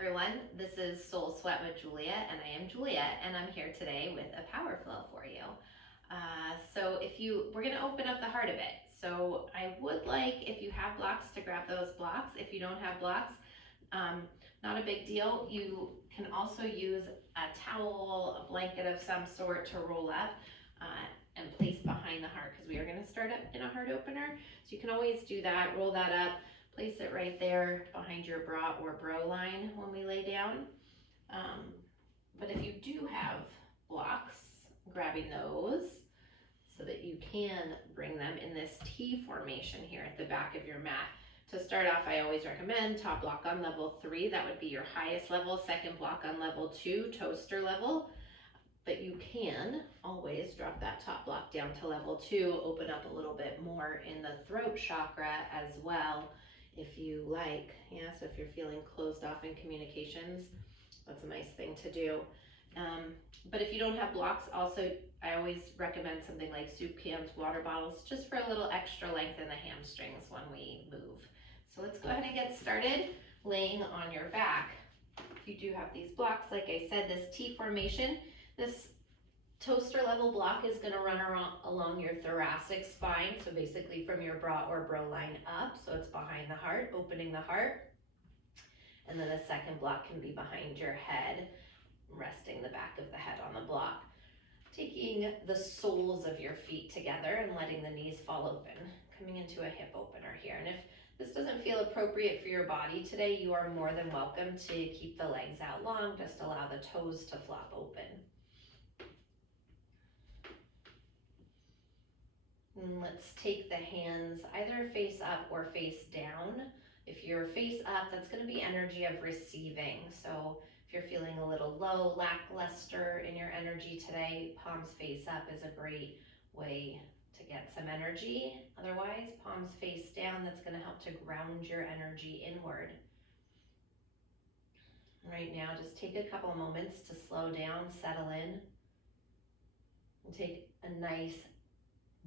everyone, this is Soul Sweat with Julia, and I am Julia, and I'm here today with a power flow for you. We're going to open up the heart of it. So I would like, if you have blocks, to grab those blocks. If you don't have blocks, not a big deal. You can also use a towel, a blanket of some sort to roll up and place behind the heart, because we are going to start up in a heart opener. So you can always do that, roll that up, place it right there behind your bra or bro line when we lay down. But if you do have blocks, grabbing those so that you can bring them in this T formation here at the back of your mat. To start off, I always recommend top block on level 3. That would be your highest level. Second block on level 2, toaster level. But you can always drop that top block down to level 2, open up a little bit more in the throat chakra as well, if you like. Yeah, so if you're feeling closed off in communications, that's a nice thing to do. But if you don't have blocks, also, I always recommend something like soup cans, water bottles, just for a little extra length in the hamstrings when we move. So let's go ahead and get started laying on your back. If you do have these blocks, like I said, this T formation, this toaster level block is going to run along your thoracic spine, so basically from your bra or bro line up, so it's behind the heart, opening the heart. And then the second block can be behind your head, resting the back of the head on the block. Taking the soles of your feet together and letting the knees fall open, coming into a hip opener here. And if this doesn't feel appropriate for your body today, you are more than welcome to keep the legs out long, just allow the toes to flop open. And let's take the hands either face up or face down. If you're face up, that's going to be energy of receiving. So if you're feeling a little low, lackluster in your energy today, palms face up is a great way to get some energy. Otherwise, palms face down, that's going to help to ground your energy inward. Right now, just take a couple moments to slow down, settle in, and take a nice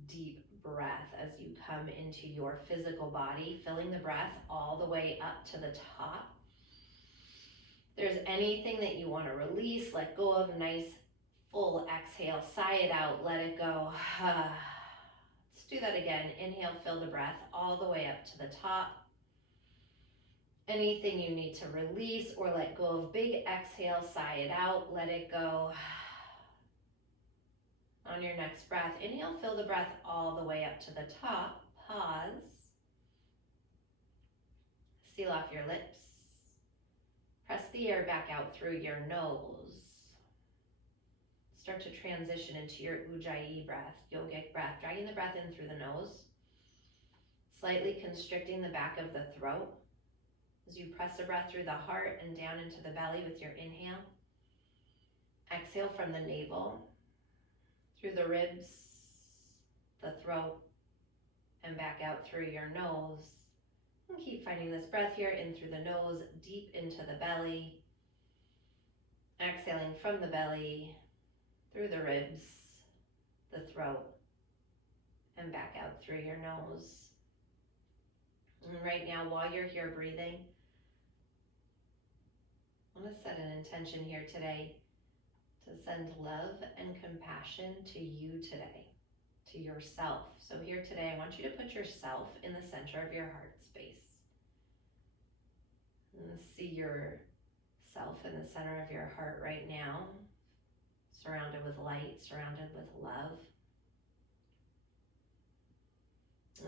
deep breath as you come into your physical body, filling the breath all the way up to the top. If there's anything that you want to release, let go of, nice full exhale, sigh it out, let it go. Let's do that again. Inhale, fill the breath all the way up to the top. Anything you need to release or let go of, big exhale, sigh it out, let it go. On your next breath, inhale, fill the breath all the way up to the top. Pause. Seal off your lips. Press the air back out through your nose. Start to transition into your Ujjayi breath, yogic breath, dragging the breath in through the nose, slightly constricting the back of the throat as you press the breath through the heart and down into the belly with your inhale. Exhale from the navel, through the ribs, the throat, and back out through your nose. And keep finding this breath here, in through the nose, deep into the belly. Exhaling from the belly, through the ribs, the throat, and back out through your nose. And right now, while you're here breathing, I want to set an intention here today to send love and compassion to you today, to yourself. So here today, I want you to put yourself in the center of your heart space. And see yourself in the center of your heart right now, surrounded with light, surrounded with love.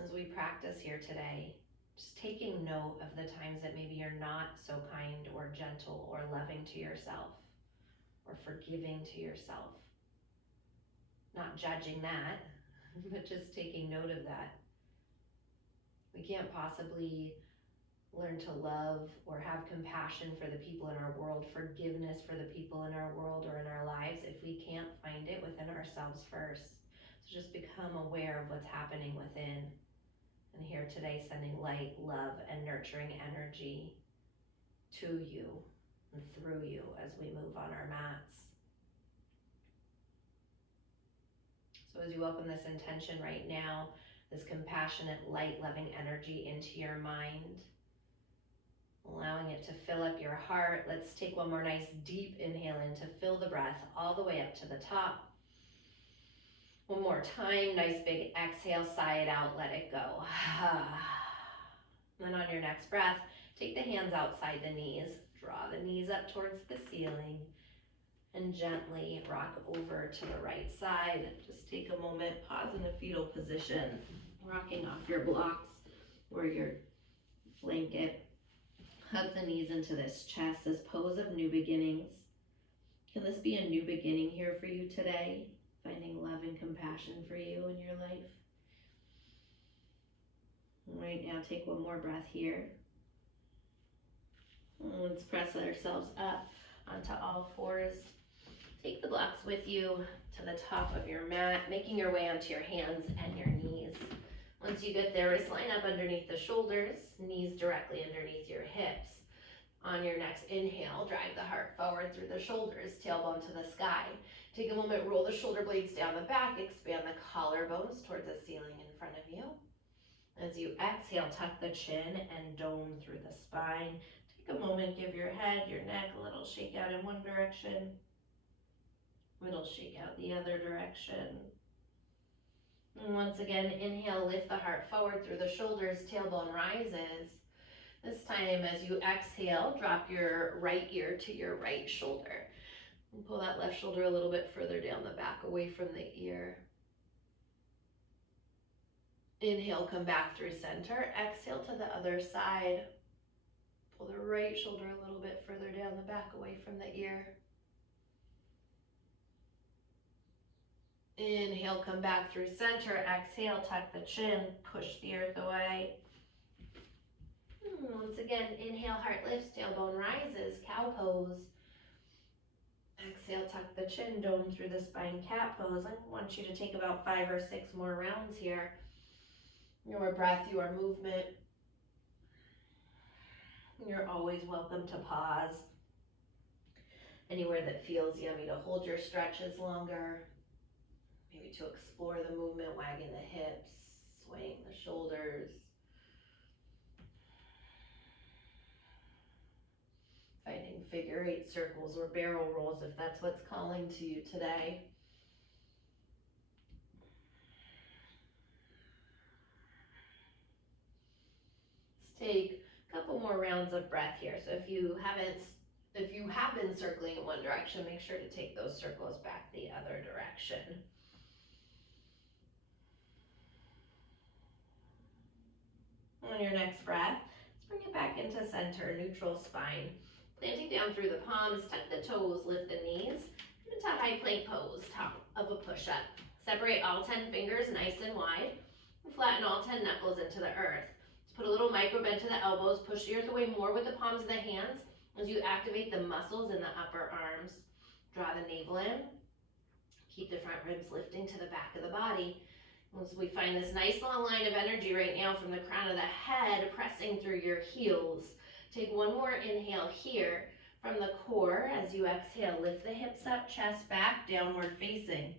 As we practice here today, just taking note of the times that maybe you're not so kind or gentle or loving to yourself, or forgiving to yourself. Not judging that, but just taking note of that. We can't possibly learn to love or have compassion for the people in our world, forgiveness for the people in our world or in our lives, if we can't find it within ourselves first. So just become aware of what's happening within. And here today, sending light, love, and nurturing energy to you and through you as we move on our mats. So as you welcome this intention right now, this compassionate, light, loving energy into your mind, allowing it to fill up your heart. Let's take one more nice deep inhale in to fill the breath all the way up to the top. One more time, nice big exhale, sigh it out, let it go. Then on your next breath, take the hands outside the knees, draw the knees up towards the ceiling, and gently rock over to the right side. Just take a moment, pause in a fetal position, rocking off your blocks or your blanket. Hug the knees into this chest, this pose of new beginnings. Can this be a new beginning here for you today? Finding love and compassion for you in your life. Right now, take one more breath here. Let's press ourselves up onto all fours. Take the blocks with you to the top of your mat, making your way onto your hands and your knees. Once you get there, wrist line up underneath the shoulders, knees directly underneath your hips. On your next inhale, drive the heart forward through the shoulders, tailbone to the sky. Take a moment, roll the shoulder blades down the back, expand the collarbones towards the ceiling in front of you. As you exhale, tuck the chin and dome through the spine. Take a moment, give your head, your neck a little shake out in one direction, little shake out the other direction. And once again, inhale, lift the heart forward through the shoulders, tailbone rises. This time, as you exhale, drop your right ear to your right shoulder. And pull that left shoulder a little bit further down the back, away from the ear. Inhale, come back through center. Exhale to the other side. Pull the right shoulder a little bit further down the back, away from the ear. Inhale, come back through center. Exhale, tuck the chin, push the earth away. Once again, inhale, heart lifts, tailbone rises, cow pose. Exhale, tuck the chin, dome through the spine, cat pose. I want you to take about 5 or 6 more rounds here. Your breath, your movement. You're always welcome to pause. Anywhere that feels yummy to hold your stretches longer. Maybe to explore the movement, wagging the hips, swaying the shoulders. Finding figure 8 circles or barrel rolls if that's what's calling to you today. Let's take a couple more rounds of breath here. So if you have been circling in one direction, make sure to take those circles back the other direction. On your next breath, let's bring it back into center, neutral spine. Planting down through the palms, tuck the toes, lift the knees, into high plank pose, top of a push-up. Separate all 10 fingers nice and wide, and flatten all 10 knuckles into the earth. Let's put a little micro bend to the elbows, push the earth away more with the palms of the hands as you activate the muscles in the upper arms. Draw the navel in, keep the front ribs lifting to the back of the body. Once we find this nice long line of energy right now from the crown of the head pressing through your heels. Take one more inhale here from the core. As you exhale, lift the hips up, chest back, downward facing.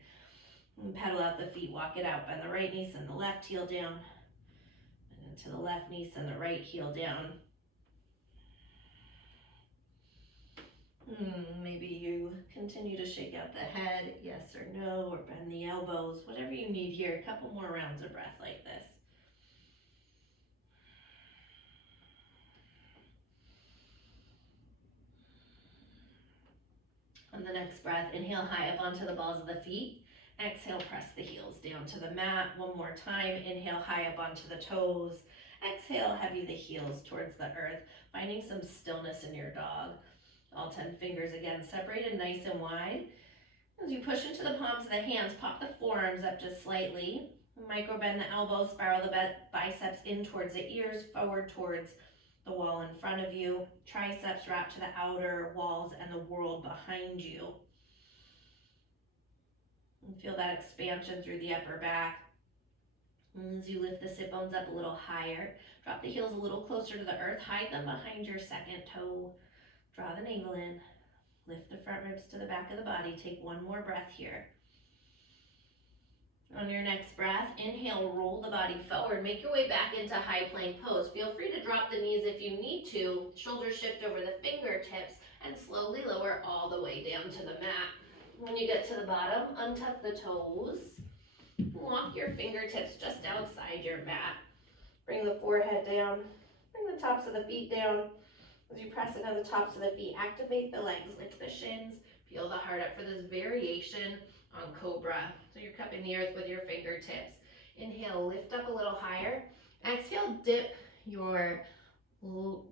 And pedal out the feet, walk it out. Bend the right knee, send the left heel down. And into the left knee, send the right heel down. Maybe you continue to shake out the head, yes or no, or bend the elbows, whatever you need here. A couple more rounds of breath like this. On the next breath, inhale high up onto the balls of the feet. Exhale, press the heels down to the mat. One more time, inhale high up onto the toes. Exhale, heavy the heels towards the earth, finding some stillness in your dog. All 10 fingers again, separated nice and wide. As you push into the palms of the hands, pop the forearms up just slightly. Micro bend the elbows, spiral the biceps in towards the ears, forward towards the wall in front of you. Triceps wrap to the outer walls and the world behind you. And feel that expansion through the upper back. And as you lift the sit bones up a little higher, drop the heels a little closer to the earth, hide them behind your second toe. Draw the navel in, lift the front ribs to the back of the body. Take one more breath here. On your next breath, inhale, roll the body forward. Make your way back into high plank pose. Feel free to drop the knees if you need to. Shoulders shift over the fingertips and slowly lower all the way down to the mat. When you get to the bottom, untuck the toes. Walk your fingertips just outside your mat. Bring the forehead down. Bring the tops of the feet down. As you press into the tops of the feet, activate the legs, lift the shins, peel the heart up for this variation on cobra. So you're cupping the earth with your fingertips. Inhale, lift up a little higher. Exhale, dip your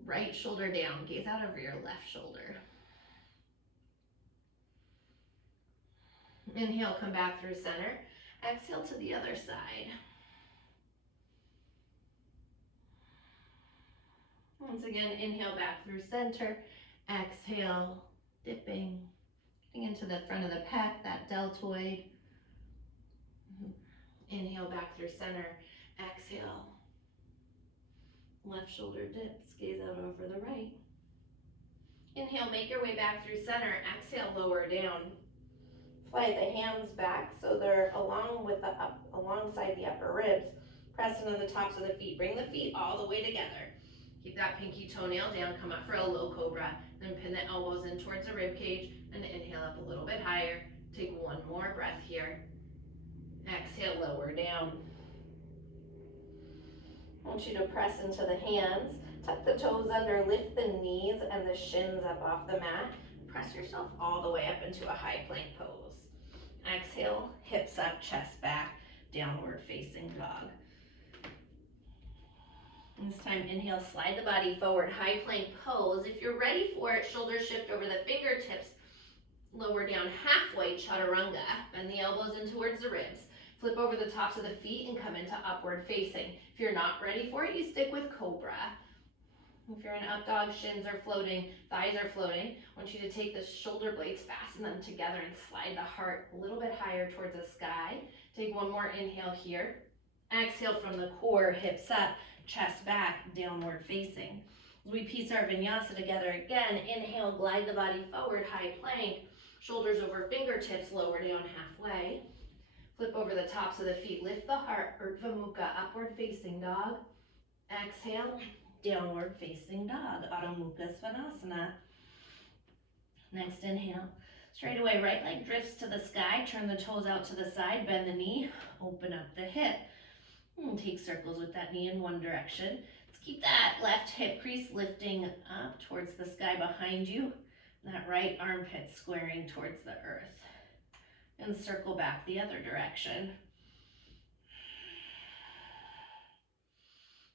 right shoulder down. Gaze out over your left shoulder. Inhale, come back through center. Exhale to the other side. Once again, inhale back through center. Exhale, dipping into the front of the pec, that deltoid. Inhale back through center. Exhale. Left shoulder dips, gaze out over the right. Inhale, make your way back through center. Exhale, lower down. Slide the hands back so they're alongside the upper ribs. Press into the tops of the feet. Bring the feet all the way together. Keep that pinky toenail down. Come up for a low cobra. Then pin the elbows in towards the rib cage and inhale up a little bit higher. Take one more breath here. Exhale, lower down. I want you to press into the hands. Tuck the toes under, lift the knees and the shins up off the mat. Press yourself all the way up into a high plank pose. Exhale, hips up, chest back, downward facing dog. And this time, inhale, slide the body forward, high plank pose. If you're ready for it, shoulders shift over the fingertips, lower down halfway, chaturanga. Bend the elbows in towards the ribs. Flip over the tops of the feet and come into upward facing. If you're not ready for it, you stick with cobra. If you're in up dog, shins are floating, thighs are floating. I want you to take the shoulder blades, fasten them together and slide the heart a little bit higher towards the sky. Take one more inhale here. Exhale from the core, hips up, chest back, downward facing. As we piece our vinyasa together again, inhale, glide the body forward, high plank, shoulders over fingertips, lower down halfway. Flip over the tops of the feet, lift the heart, Urdhva Mukha, upward facing dog. Exhale, downward facing dog, Adho Mukha Svanasana. Next inhale, straight away, right leg drifts to the sky, turn the toes out to the side, bend the knee, open up the hip. And take circles with that knee in one direction. Let's keep that left hip crease lifting up towards the sky behind you. That right armpit squaring towards the earth. And circle back the other direction.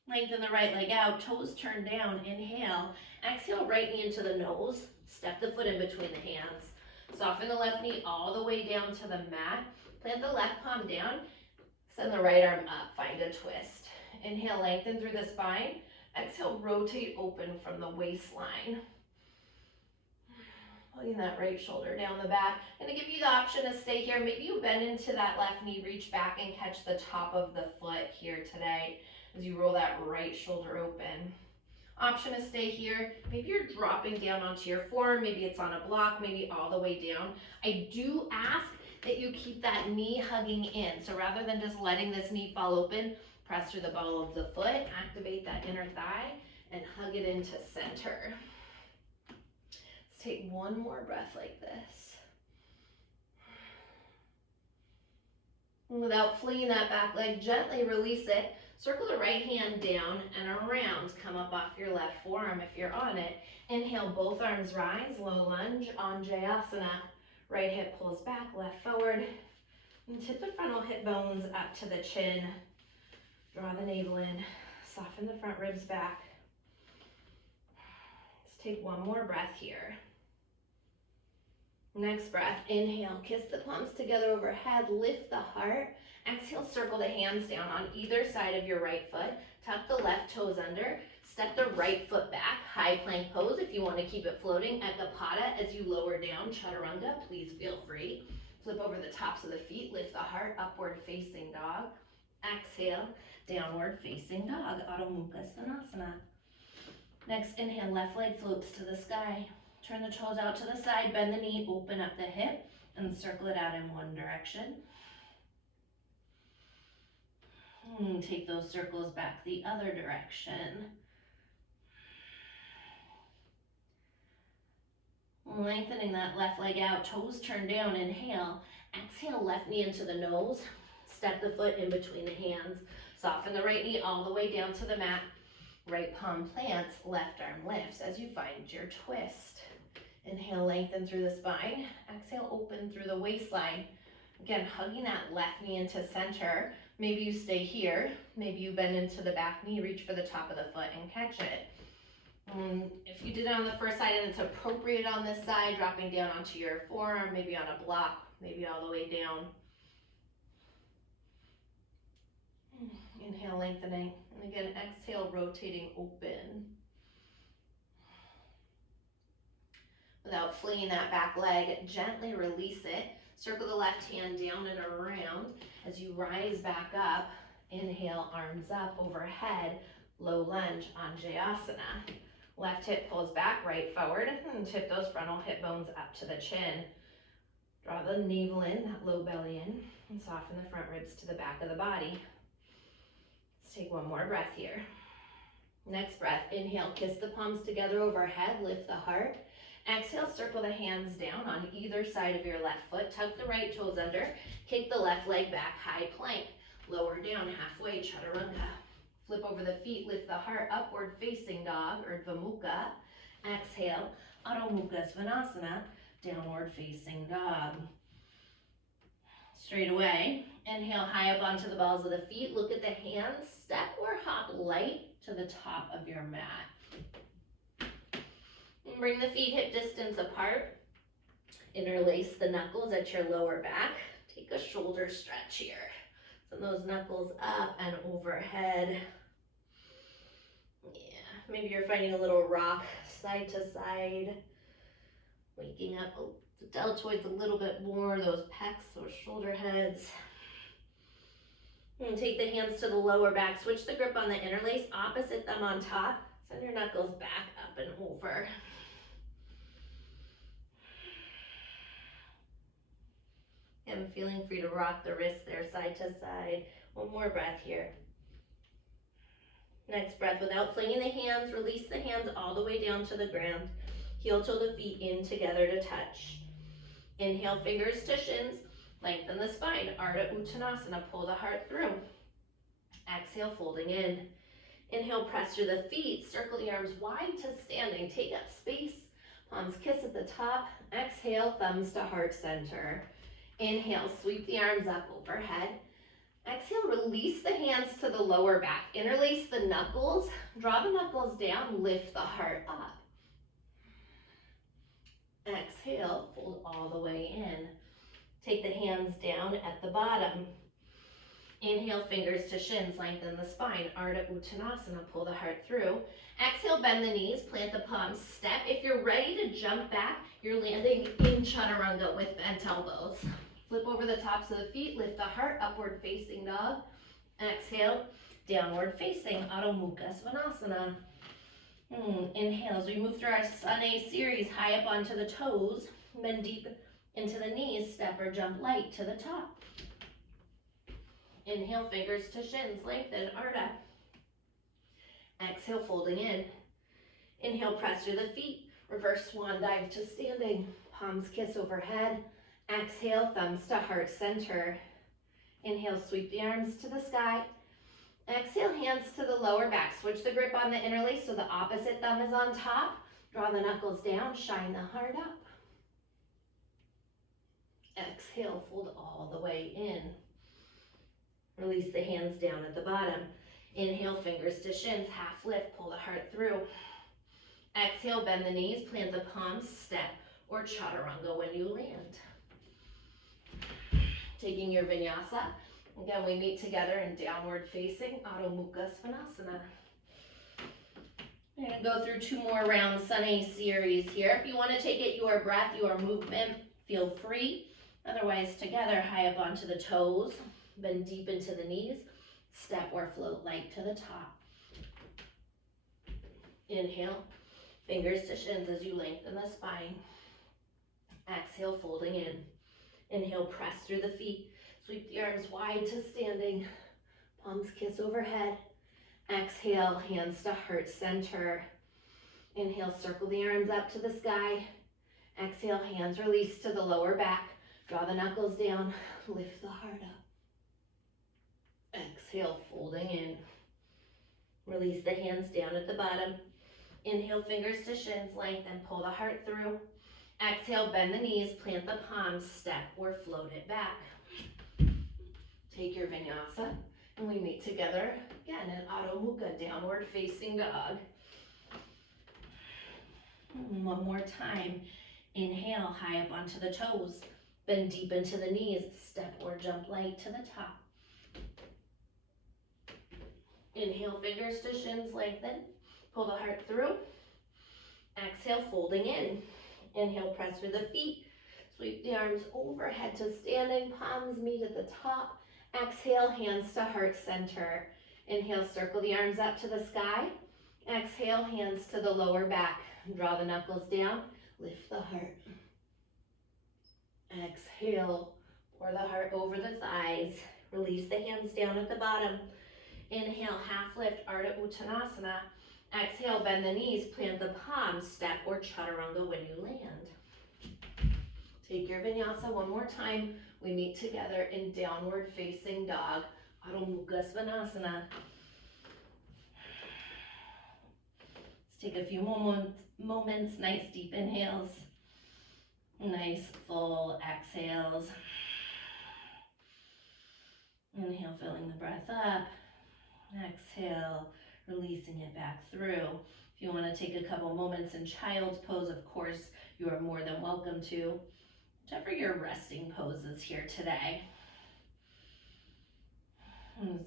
Lengthen the right leg out, toes turn down, inhale. Exhale, right knee into the nose. Step the foot in between the hands. Soften the left knee all the way down to the mat. Plant the left palm down. Send the right arm up, find a twist. Inhale, lengthen through the spine. Exhale, rotate open from the waistline. Pulling that right shoulder down the back. I'm gonna give you the option to stay here. Maybe you bend into that left knee, reach back and catch the top of the foot here today as you roll that right shoulder open. Option to stay here. Maybe you're dropping down onto your forearm. Maybe it's on a block, maybe all the way down. I do ask that you keep that knee hugging in. So rather than just letting this knee fall open, press through the ball of the foot, activate that inner thigh, and hug it into center. Let's take one more breath like this. And without flinging that back leg, gently release it. Circle the right hand down and around. Come up off your left forearm if you're on it. Inhale, both arms rise, low lunge, Anjayasana. Right hip pulls back, left forward, and tip the frontal hip bones up to the chin. Draw the navel in, soften the front ribs back. Let's take one more breath here. Next breath, inhale, kiss the palms together overhead, lift the heart. Exhale, circle the hands down on either side of your right foot. Tuck the left toes under. Step the right foot back, high plank pose. If you want to keep it floating, Ekapada as you lower down, chaturanga, please feel free. Flip over the tops of the feet, lift the heart, upward facing dog. Exhale, downward facing dog, Adho Mukha Svanasana. Next inhale, left leg floats to the sky. Turn the toes out to the side, bend the knee, open up the hip, and circle it out in one direction. Take those circles back the other direction. Lengthening that left leg out, toes turn down, inhale. Exhale, left knee into the nose. Step the foot in between the hands. Soften the right knee all the way down to the mat. Right palm plants, left arm lifts as you find your twist. Inhale, lengthen through the spine. Exhale, open through the waistline. Again, hugging that left knee into center. Maybe you stay here. Maybe you bend into the back knee, reach for the top of the foot and catch it. If you did it on the first side and it's appropriate on this side, dropping down onto your forearm, maybe on a block, maybe all the way down. Inhale, lengthening. And again, exhale, rotating open. Without flinging that back leg, gently release it. Circle the left hand down and around. As you rise back up, inhale, arms up overhead, low lunge, Anjayasana. Left hip pulls back, right forward, and tip those frontal hip bones up to the chin. Draw the navel in, that low belly in, and soften the front ribs to the back of the body. Let's take one more breath here. Next breath, inhale, kiss the palms together overhead, lift the heart. Exhale, circle the hands down on either side of your left foot, tuck the right toes under, kick the left leg back, high plank, lower down halfway, chaturanga. Flip over the feet, lift the heart, upward facing dog or Dvamukha. Exhale, Adho Mukha Svanasana, downward facing dog. Straight away, inhale high up onto the balls of the feet, look at the hands, step or hop light to the top of your mat. And bring the feet hip distance apart. Interlace the knuckles at your lower back. Take a shoulder stretch here. Send those knuckles up and overhead. Yeah, maybe you're finding a little rock side to side. Waking up the deltoids a little bit more, those pecs, those shoulder heads. And take the hands to the lower back. Switch the grip on the interlace, opposite thumb on top. Send your knuckles back up and over. And feeling free to rock the wrists there side to side. One more breath here. Next breath, without flinging the hands, release the hands all the way down to the ground. Heel toe the feet in together to touch. Inhale, fingers to shins. Lengthen the spine. Ardha Uttanasana, pull the heart through. Exhale, folding in. Inhale, press through the feet. Circle the arms wide to standing. Take up space. Palms kiss at the top. Exhale, thumbs to heart center. Inhale, sweep the arms up overhead. Exhale, release the hands to the lower back. Interlace the knuckles. Draw the knuckles down. Lift the heart up. Exhale, fold all the way in. Take the hands down at the bottom. Inhale, fingers to shins, lengthen the spine. Ardha Uttanasana, pull the heart through. Exhale, bend the knees, plant the palms, step. If you're ready to jump back, you're landing in chaturanga with bent elbows. Flip over the tops of the feet, lift the heart, upward facing dog. Exhale, downward facing, Adho Mukha Svanasana. Inhale, as we move through our Sun A series, high up onto the toes, bend deep into the knees, step or jump light to the top. Inhale, fingers to shins, lengthen, Ardha. Exhale, folding in. Inhale, press through the feet, reverse swan dive to standing, palms kiss overhead. Exhale, thumbs to heart center. Inhale, sweep the arms to the sky. Exhale, hands to the lower back. Switch the grip on the interlace so the opposite thumb is on top. Draw the knuckles down, shine the heart up. Exhale, fold all the way in. Release the hands down at the bottom. Inhale, fingers to shins, half lift, pull the heart through. Exhale, bend the knees, plant the palms, step or chaturanga when you land. Taking your vinyasa. Again, we meet together in downward facing, Adho Mukha Svanasana. We're going to go through 2 more rounds, Sun A series here. If you want to take it your breath, your movement, feel free. Otherwise, together, high up onto the toes, bend deep into the knees, step or float light to the top. Inhale, fingers to shins as you lengthen the spine. Exhale, folding in. Inhale, press through the feet. Sweep the arms wide to standing. palms kiss overhead. Exhale, hands to heart center. Inhale, circle the arms up to the sky. Exhale, hands release to the lower back. Draw the knuckles down, lift the heart up. Exhale, folding in. Release the hands down at the bottom. Inhale, fingers to shins, lengthen, pull the heart through. Exhale, bend the knees, plant the palms, step or float it back. Take your vinyasa, and we meet together again in Adho Mukha, downward facing dog. One more time. Inhale, high up onto the toes. Bend deep into the knees, step or jump light to the top. Inhale, fingers to shins, lengthen. Pull the heart through. Exhale, folding in. Inhale, press through the feet. Sweep the arms overhead to standing, palms meet at the top. Exhale, hands to heart center. Inhale, circle the arms up to the sky. Exhale, hands to the lower back. Draw the knuckles down, lift the heart. Exhale, pour the heart over the thighs. Release the hands down at the bottom. Inhale, half lift, Ardha Uttanasana. Exhale, bend the knees, plant the palms, step or chaturanga when you land. Take your vinyasa one more time. We meet together in downward facing dog, Adho Mukha Svanasana. Let's take a few moments, nice deep inhales, nice full exhales. Inhale, filling the breath up. Exhale, releasing it back through. If you want to take a couple moments in child's pose, of course, you are more than welcome to. Whichever your resting pose is here today. And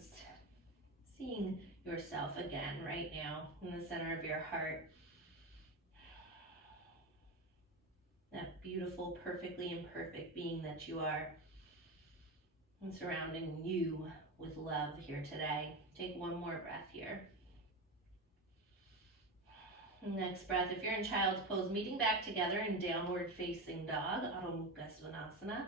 seeing yourself again right now in the center of your heart. That beautiful, perfectly imperfect being that you are. And surrounding you with love here today. Take one more breath here. Next breath, if you're in child's pose, meeting back together in downward facing dog, Adho Mukha Svanasana.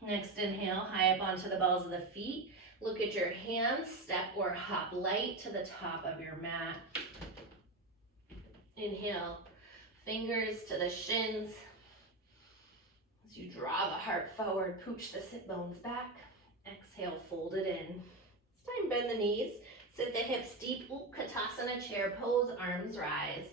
Next inhale, high up onto the balls of the feet. Look at your hands, step or hop light to the top of your mat. Inhale, fingers to the shins. As you draw the heart forward, pooch the sit bones back. Exhale, fold it in. This time, bend the knees. Sit the hips deep, Utkatasana chair pose, arms rise.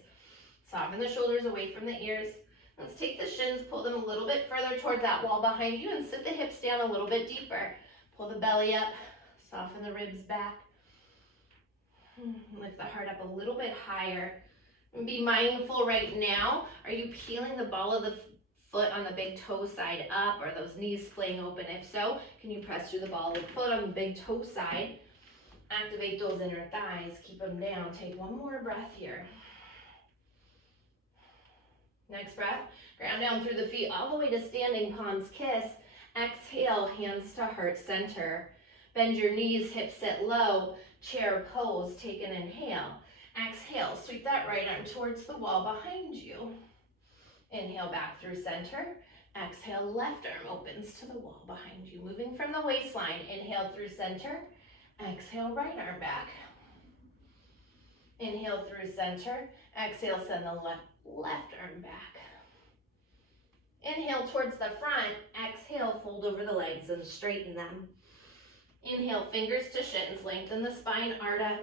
Soften the shoulders away from the ears. Let's take the shins, pull them a little bit further towards that wall behind you and sit the hips down a little bit deeper. Pull the belly up, soften the ribs back. Lift the heart up a little bit higher. And be mindful right now, are you peeling the ball of the foot on the big toe side up? Are those knees splaying open? If so, can you press through the ball of the foot on the big toe side? Activate those inner thighs, keep them down. Take one more breath here. Next breath, ground down through the feet all the way to standing, palms kiss. Exhale, hands to heart center. Bend your knees, hips sit low, chair pose, take an inhale. Exhale, sweep that right arm towards the wall behind you. Inhale back through center. Exhale, left arm opens to the wall behind you. Moving from the waistline, inhale through center. Exhale, right arm back. Inhale through center. Exhale, send the left arm back. Inhale towards the front. Exhale, fold over the legs and straighten them. Inhale, fingers to shins, lengthen the spine, Ardha.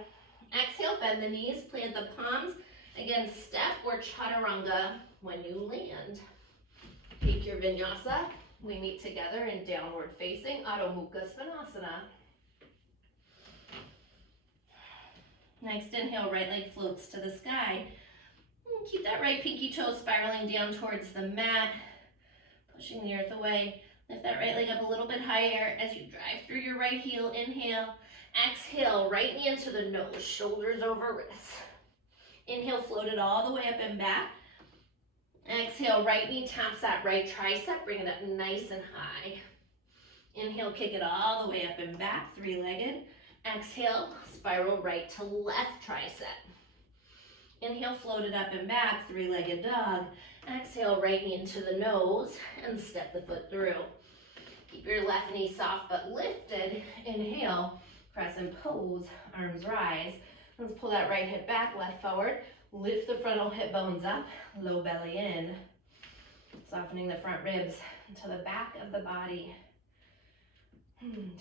Exhale, bend the knees, plant the palms. Again, step or chaturanga when you land. Take your vinyasa. We meet together in downward facing Adho Mukha Svanasana. Next inhale, right leg floats to the sky. Keep that right pinky toe spiraling down towards the mat, pushing the earth away. Lift that right leg up a little bit higher as you drive through your right heel. Inhale. Exhale, right knee into the nose, shoulders over wrists. Inhale, float it all the way up and back. Exhale, right knee taps that right tricep, bring it up nice and high. Inhale, kick it all the way up and back, three-legged. Exhale, spiral right to left tricep. Inhale, float it up and back, three-legged dog. Exhale, right knee into the nose and step the foot through. Keep your left knee soft but lifted. Inhale, crescent pose, arms rise. Let's pull that right hip back, left forward. Lift the frontal hip bones up, low belly in. Softening the front ribs into the back of the body.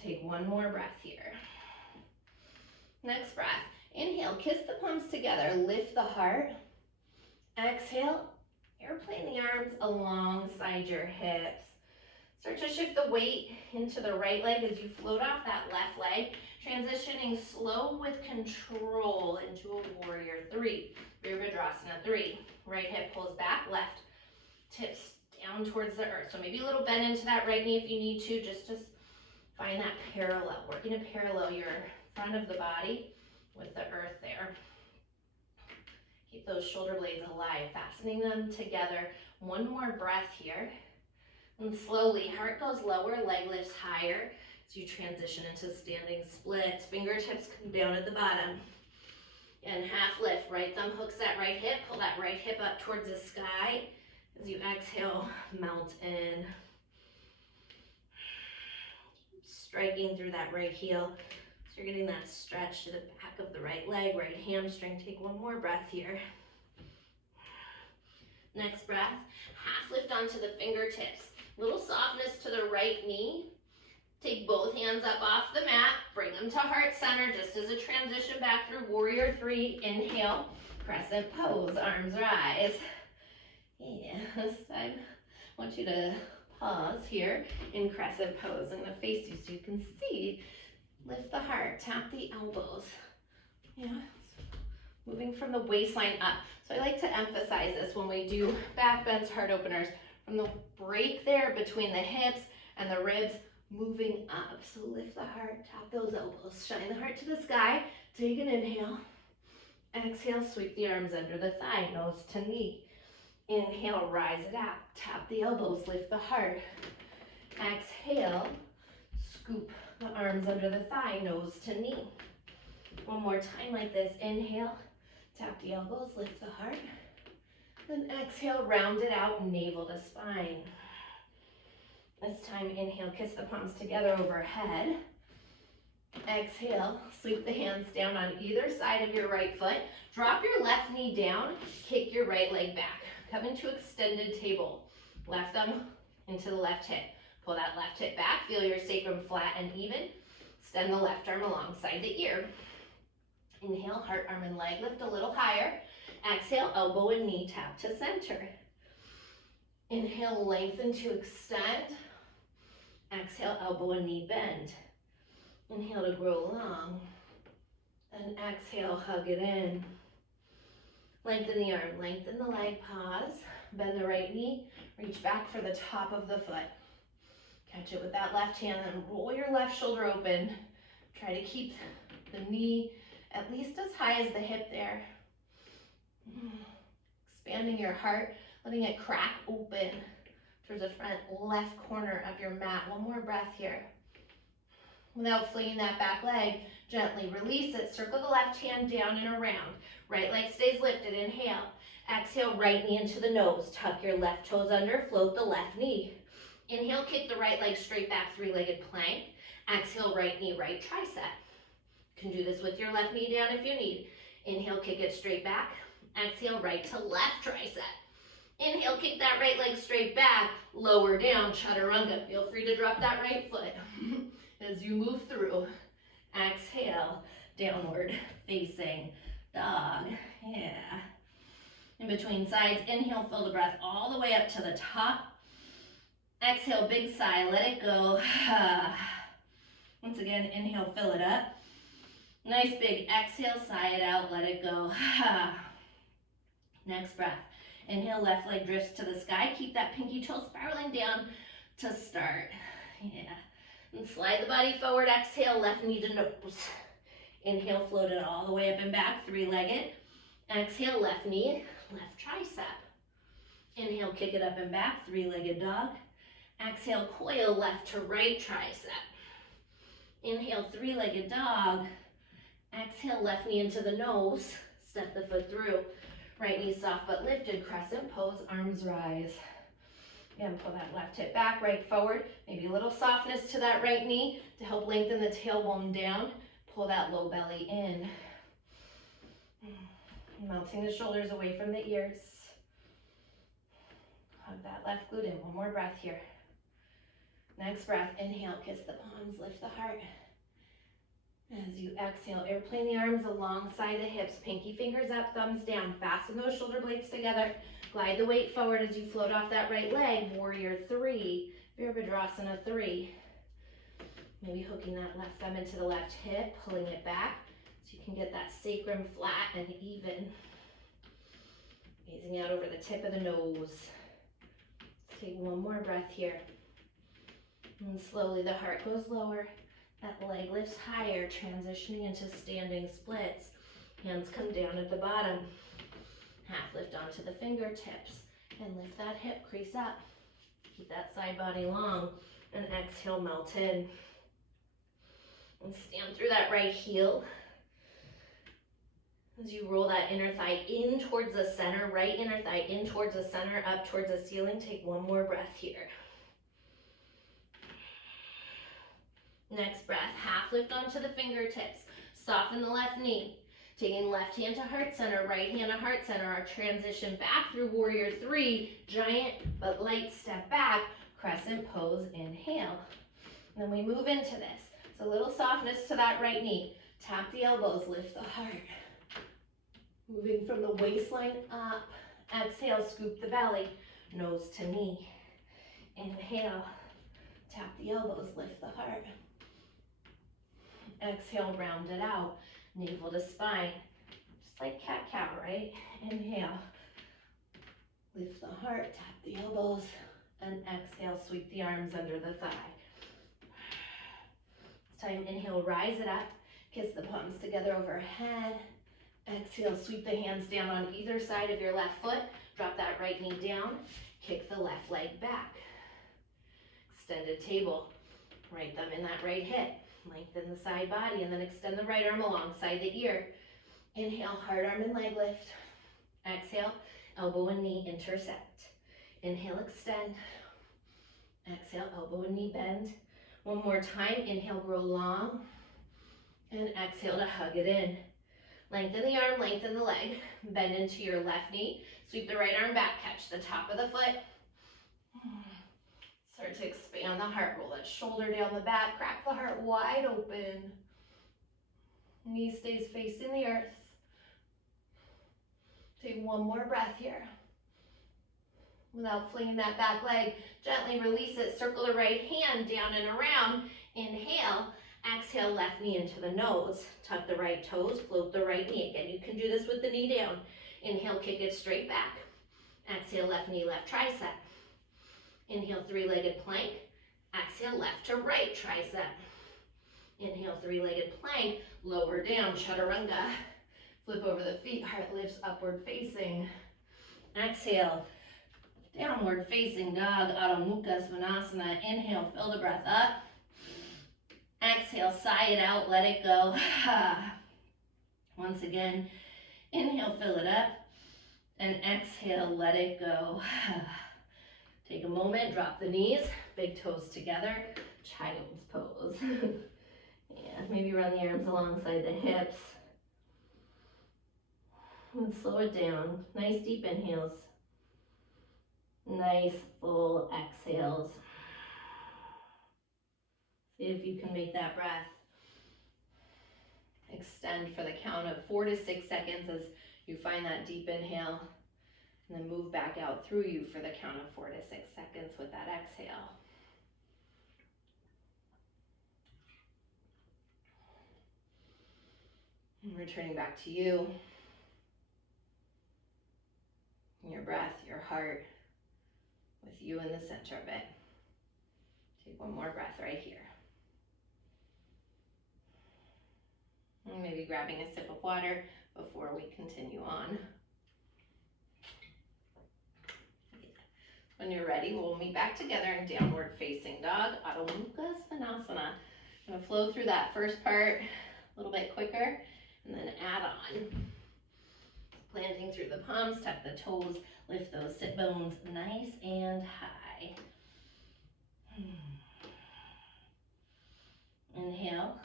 Take one more breath here. Next breath. Inhale, kiss the palms together, lift the heart. Exhale, airplane the arms alongside your hips. Start to shift the weight into the right leg as you float off that left leg, transitioning slow with control into a warrior three. Virabhadrasana 3. Right hip pulls back, left tips down towards the earth. So maybe a little bend into that right knee if you need to, just to find that parallel, working to parallel your front of the body with the earth there. Keep those shoulder blades alive, fastening them together. One more breath here. And slowly, heart goes lower, leg lifts higher as you transition into standing splits. Fingertips come down at the bottom. And half lift, right thumb hooks that right hip, pull that right hip up towards the sky. As you exhale, mount in. Striking through that right heel. So you're getting that stretch to the back of the right leg, right hamstring. Take one more breath here. Next breath, half lift onto the fingertips. Little softness to the right knee. Take both hands up off the mat. Bring them to heart center just as a transition back through warrior three. Inhale, crescent pose, arms rise. Yeah, this time I want you to pause here in crescent pose. I'm going to face you so you can see. Lift the heart, tap the elbows. Yeah, moving from the waistline up. So I like to emphasize this when we do back bends, heart openers. From the break there between the hips and the ribs, moving up. So lift the heart, tap those elbows, shine the heart to the sky. Take an inhale. Exhale, sweep the arms under the thigh, nose to knee. Inhale, rise it up. Tap the elbows, lift the heart. Exhale, scoop the arms under the thigh, nose to knee. One more time like this. Inhale, tap the elbows, lift the heart. Then exhale, round it out, navel to spine. This time, inhale, kiss the palms together overhead. Exhale, sweep the hands down on either side of your right foot. Drop your left knee down, kick your right leg back. Come into extended table. Left thumb into the left hip. Pull that left hip back, feel your sacrum flat and even. Extend the left arm alongside the ear. Inhale, heart, arm, and leg lift a little higher. Exhale, elbow and knee tap to center. Inhale, lengthen to extend. Exhale, elbow and knee bend. Inhale to grow long. And exhale, hug it in. Lengthen the arm, lengthen the leg, pause. Bend the right knee, reach back for the top of the foot. Catch it with that left hand, then roll your left shoulder open. Try to keep the knee at least as high as the hip there. Expanding your heart, letting it crack open towards the front left corner of your mat. One more breath here. Without flinging that back leg, gently release it. Circle the left hand down and around. Right leg stays lifted. Inhale. Exhale, right knee into the nose. Tuck your left toes under, float the left knee. Inhale, kick the right leg straight back, three-legged plank. Exhale, right knee, right tricep. You can do this with your left knee down if you need. Inhale, kick it straight back. Exhale, right to left tricep. Inhale, kick that right leg straight back, lower down, chaturanga. Feel free to drop that right foot as you move through. Exhale, downward facing dog. Yeah. In between sides, inhale, fill the breath all the way up to the top. Exhale, big sigh, let it go. Once again, inhale, fill it up. Nice big exhale, sigh it out, let it go. Next breath. Inhale, left leg drifts to the sky. Keep that pinky toe spiraling down to start. Yeah. And slide the body forward. Exhale, left knee to nose. Inhale, float it all the way up and back, three-legged. Exhale, left knee, left tricep. Inhale, kick it up and back, three-legged dog. Exhale, coil left to right tricep. Inhale, three-legged dog. Exhale, left knee into the nose. Step the foot through. Right knee soft but lifted, crescent pose, arms rise. Again, pull that left hip back, right forward. Maybe a little softness to that right knee to help lengthen the tailbone down. Pull that low belly in. Melting the shoulders away from the ears. Hug that left glute in. One more breath here. Next breath, inhale, kiss the palms, lift the heart. As you exhale, airplane the arms alongside the hips, pinky fingers up, thumbs down. Fasten those shoulder blades together. Glide the weight forward as you float off that right leg. Warrior 3, Virabhadrasana 3. Maybe hooking that left thumb into the left hip, pulling it back so you can get that sacrum flat and even. Gazing out over the tip of the nose. Let's take one more breath here. And slowly the heart goes lower. That leg lifts higher, transitioning into standing splits. Hands come down at the bottom. Half lift onto the fingertips and lift that hip crease up. Keep that side body long and exhale, melt in. And stand through that right heel. As you roll that inner thigh in towards the center, right inner thigh in towards the center, up towards the ceiling. Take one more breath here. Next breath, half lift onto the fingertips. Soften the left knee. Taking left hand to heart center, right hand to heart center. Our transition back through warrior 3. Giant but light step back. Crescent pose, inhale. And then we move into this. So a little softness to that right knee. Tap the elbows, lift the heart. Moving from the waistline up. Exhale, scoop the belly. Nose to knee. Inhale. Tap the elbows, lift the heart. Exhale, round it out. Navel to spine. Just like cat-cow, right? Inhale. Lift the heart, tap the elbows. And exhale, sweep the arms under the thigh. This time, inhale, rise it up. Kiss the palms together overhead. Exhale, sweep the hands down on either side of your left foot. Drop that right knee down. Kick the left leg back. Extended table. Right thumb in that right hip. Lengthen the side body and then extend the right arm alongside the ear. Inhale, hard arm and leg lift. Exhale, elbow and knee intersect. Inhale, extend. Exhale, elbow and knee bend. One more time, inhale, grow long. And exhale to hug it in. Lengthen the arm, lengthen the leg. Bend into your left knee. Sweep the right arm back, catch the top of the foot. Start to expand the heart. Roll that shoulder down the back. Crack the heart wide open. Knee stays facing the earth. Take one more breath here. Without flinging that back leg, gently release it. Circle the right hand down and around. Inhale. Exhale, left knee into the nose. Tuck the right toes. Float the right knee. Again, you can do this with the knee down. Inhale, kick it straight back. Exhale, left knee, left tricep. Inhale, three-legged plank. Exhale, left to right tricep. Inhale, three-legged plank. Lower down, chaturanga. Flip over the feet, heart lifts upward facing. Exhale, downward facing dog, Adho Mukha Svanasana. Inhale, fill the breath up. Exhale, sigh it out, let it go. Once again, inhale, fill it up. And exhale, let it go. Take a moment, drop the knees, big toes together, child's pose. Yeah, maybe run the arms alongside the hips. And slow it down. Nice deep inhales. Nice full exhales. See if you can make that breath. Extend for the count of 4 to 6 seconds as you find that deep inhale. And then move back out through you for the count of 4 to 6 seconds with that exhale. And returning back to you. Your breath, your heart, with you in the center of it. Take one more breath right here. And maybe grabbing a sip of water before we continue on. When you're ready, we'll meet back together in downward facing dog, Adho Mukha Svanasana. I'm going to flow through that first part a little bit quicker and then add on. Planting through the palms, tuck the toes, lift those sit bones nice and high. side. Inhale,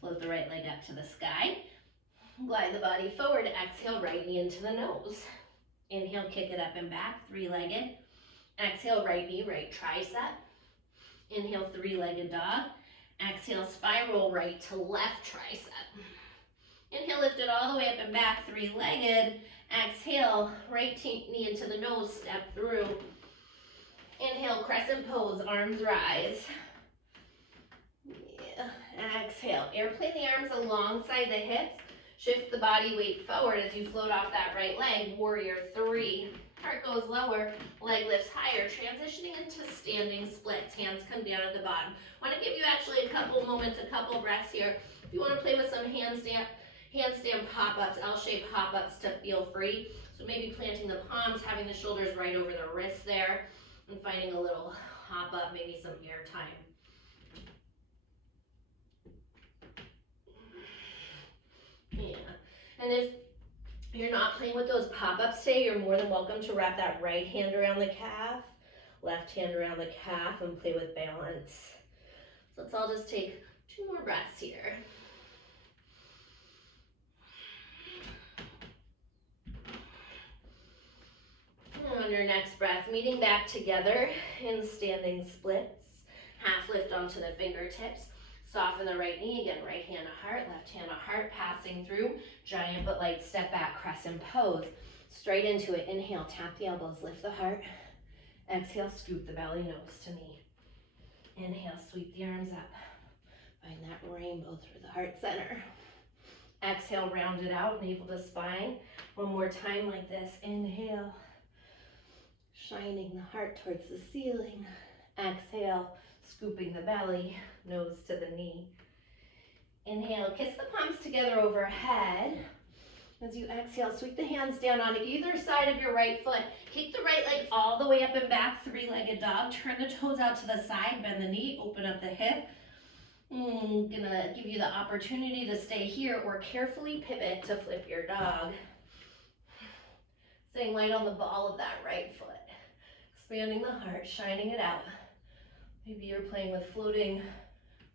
float the right leg up to the sky. Glide the body forward, exhale, right knee into the nose. Inhale, kick it up and back, three-legged. Exhale, right knee, right tricep. Inhale, three-legged dog. Exhale, spiral right to left tricep. Inhale, lift it all the way up and back, three-legged. Exhale, right knee into the nose, step through. Inhale, crescent pose, arms rise. Yeah. Exhale, airplane the arms alongside the hips. Shift the body weight forward as you float off that right leg, warrior three. Heart goes lower, leg lifts higher, transitioning into standing splits. Hands come down at the bottom. I want to give you actually a couple moments, a couple breaths here. If you want to play with some handstand pop-ups, L-shaped pop-ups to feel free. So maybe planting the palms, having the shoulders right over the wrists there, and finding a little hop up, maybe some air time. Yeah, and if you're not playing with those pop-ups today, you're more than welcome to wrap that right hand around the calf, left hand around the calf, and play with balance. So let's all just take 2 more breaths here. On your next breath, meeting back together in standing splits. Half lift onto the fingertips. Soften the right knee again, right hand to heart, left hand to heart, passing through. Giant but light step back, crescent pose. Straight into it. Inhale, tap the elbows, lift the heart. Exhale, scoop the belly, nose to knee. Inhale, sweep the arms up. Find that rainbow through the heart center. Exhale, round it out, navel to spine. One more time like this. Inhale, shining the heart towards the ceiling. Exhale, scooping the belly, nose to the knee. Inhale, kiss the palms together overhead. As you exhale, sweep the hands down on either side of your right foot. Kick the right leg all the way up and back, three-legged dog. Turn the toes out to the side, bend the knee, open up the hip. Gonna give you the opportunity to stay here or carefully pivot to flip your dog. Staying light on the ball of that right foot. Expanding the heart, shining it out. Maybe you're playing with floating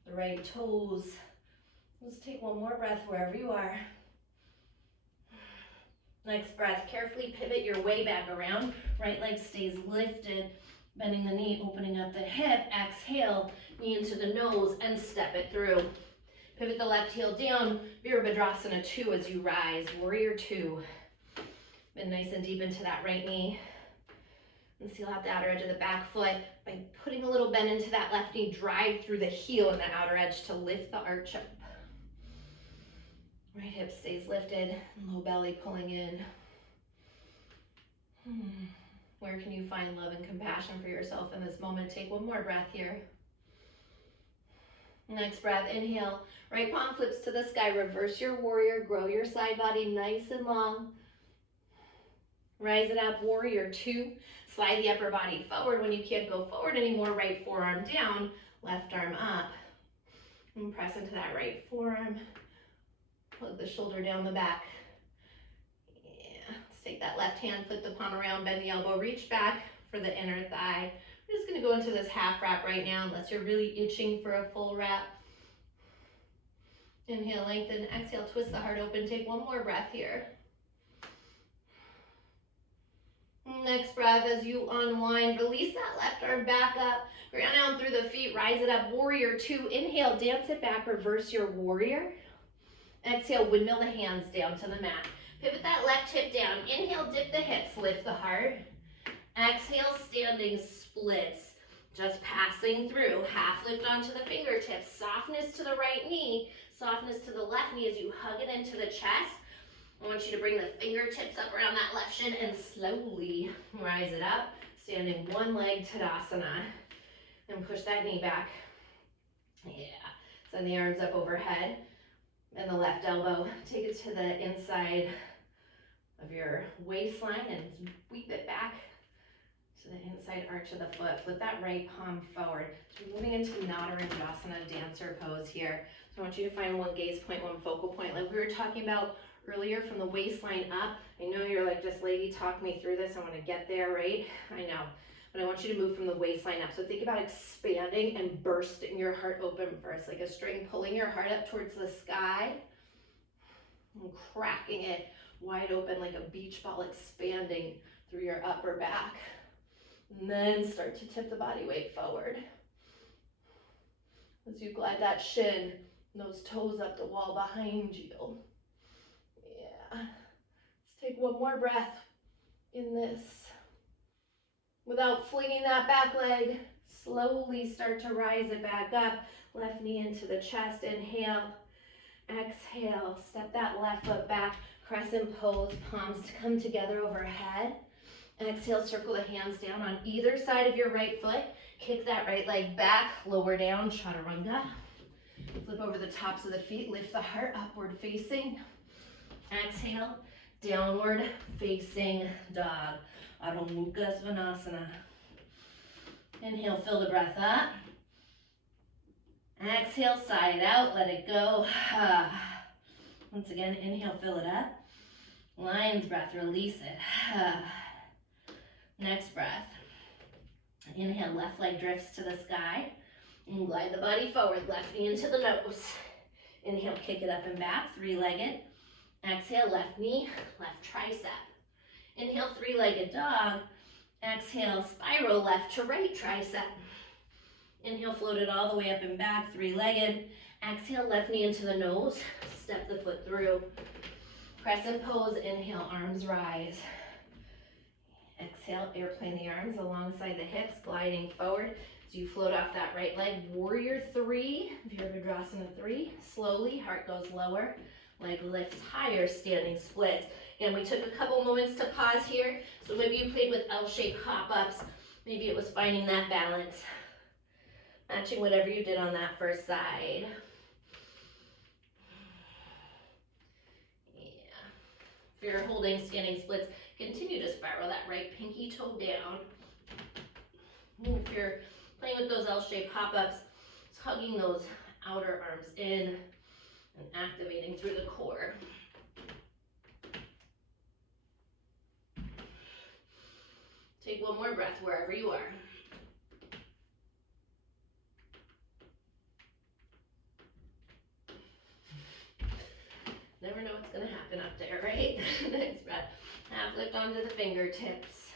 the right toes. Just take one more breath wherever you are. Next breath, carefully pivot your way back around. Right leg stays lifted, bending the knee, opening up the hip. Exhale, knee into the nose and step it through. Pivot the left heel down, Virabhadrasana 2 as you rise, warrior 2. Bend nice and deep into that right knee. And seal out the outer edge of the back foot by putting a little bend into that left knee. Drive through the heel and the outer edge to lift the arch up. Right hip stays lifted, low belly pulling in. Where can you find love and compassion for yourself in this moment? Take one more breath here. Next breath, inhale. Right palm flips to the sky. Reverse your warrior. Grow your side body nice and long. Rise it up, warrior 2. Slide the upper body forward. When you can't go forward anymore, right forearm down, left arm up. And press into that right forearm. Plug the shoulder down the back. Yeah, let's take that left hand, flip the palm around, bend the elbow, reach back for the inner thigh. We're just gonna go into this half wrap right now, unless you're really itching for a full wrap. Inhale, lengthen, exhale, twist the heart open. Take one more breath here. Next breath, as you unwind, release that left arm back up, ground down through the feet, rise it up, warrior 2. Inhale, dance it back, reverse your warrior. Exhale, windmill the hands down to the mat. Pivot that left hip down. Inhale, dip the hips, lift the heart. Exhale, standing splits. Just passing through. Half lift onto the fingertips. Softness to the right knee. Softness to the left knee as you hug it into the chest. I want you to bring the fingertips up around that left shin and slowly rise it up. Standing one leg Tadasana. And push that knee back. Yeah. Send the arms up overhead. And the left elbow, take it to the inside of your waistline and sweep it back to the inside arch of the foot. Flip that right palm forward. So we're moving into Nadarajasana, dancer pose here. So I want you to find one gaze point, one focal point. Like we were talking about earlier, from the waistline up. I know you're like, just lady, talk me through this. I want to get there, right? I know. but I want you to move from the waistline up. So think about expanding and bursting your heart open first, like a string, pulling your heart up towards the sky and cracking it wide open like a beach ball, expanding through your upper back. And then start to tip the body weight forward. As you glide that shin, those toes up the wall behind you. Yeah. Let's take one more breath in this. Without flinging that back leg, slowly start to rise it back up. Left knee into the chest, inhale. Exhale, step that left foot back, crescent pose, palms to come together overhead. Exhale, circle the hands down on either side of your right foot. Kick that right leg back, lower down, chaturanga. Flip over the tops of the feet, lift the heart upward facing. Exhale, downward facing dog. Adho Mukha Svanasana. Inhale, fill the breath up. Exhale, sigh it out, let it go. Once again, inhale, fill it up. Lion's breath, release it. Next breath. Inhale, left leg drifts to the sky. And glide the body forward, left knee into the nose. Inhale, kick it up and back, three-legged. Exhale, left knee, left tricep. Inhale, three-legged dog. Exhale, spiral left to right tricep. Inhale, float it all the way up and back, three-legged. Exhale, left knee into the nose. Step the foot through. Crescent pose, inhale, arms rise. Exhale, airplane the arms alongside the hips, gliding forward. So you float off that right leg, warrior three, Virabhadrasana 3. Slowly, heart goes lower, leg lifts higher, standing splits. And we took a couple moments to pause here. So maybe you played with L-shaped hop-ups. Maybe it was finding that balance. Matching whatever you did on that first side. Yeah. If you're holding standing splits, continue to spiral that right pinky toe down. And if you're playing with those L-shaped hop-ups, it's hugging those outer arms in and activating through the core. Take one more breath wherever you are. Never know what's going to happen up there, right? Next breath. Half lift onto the fingertips.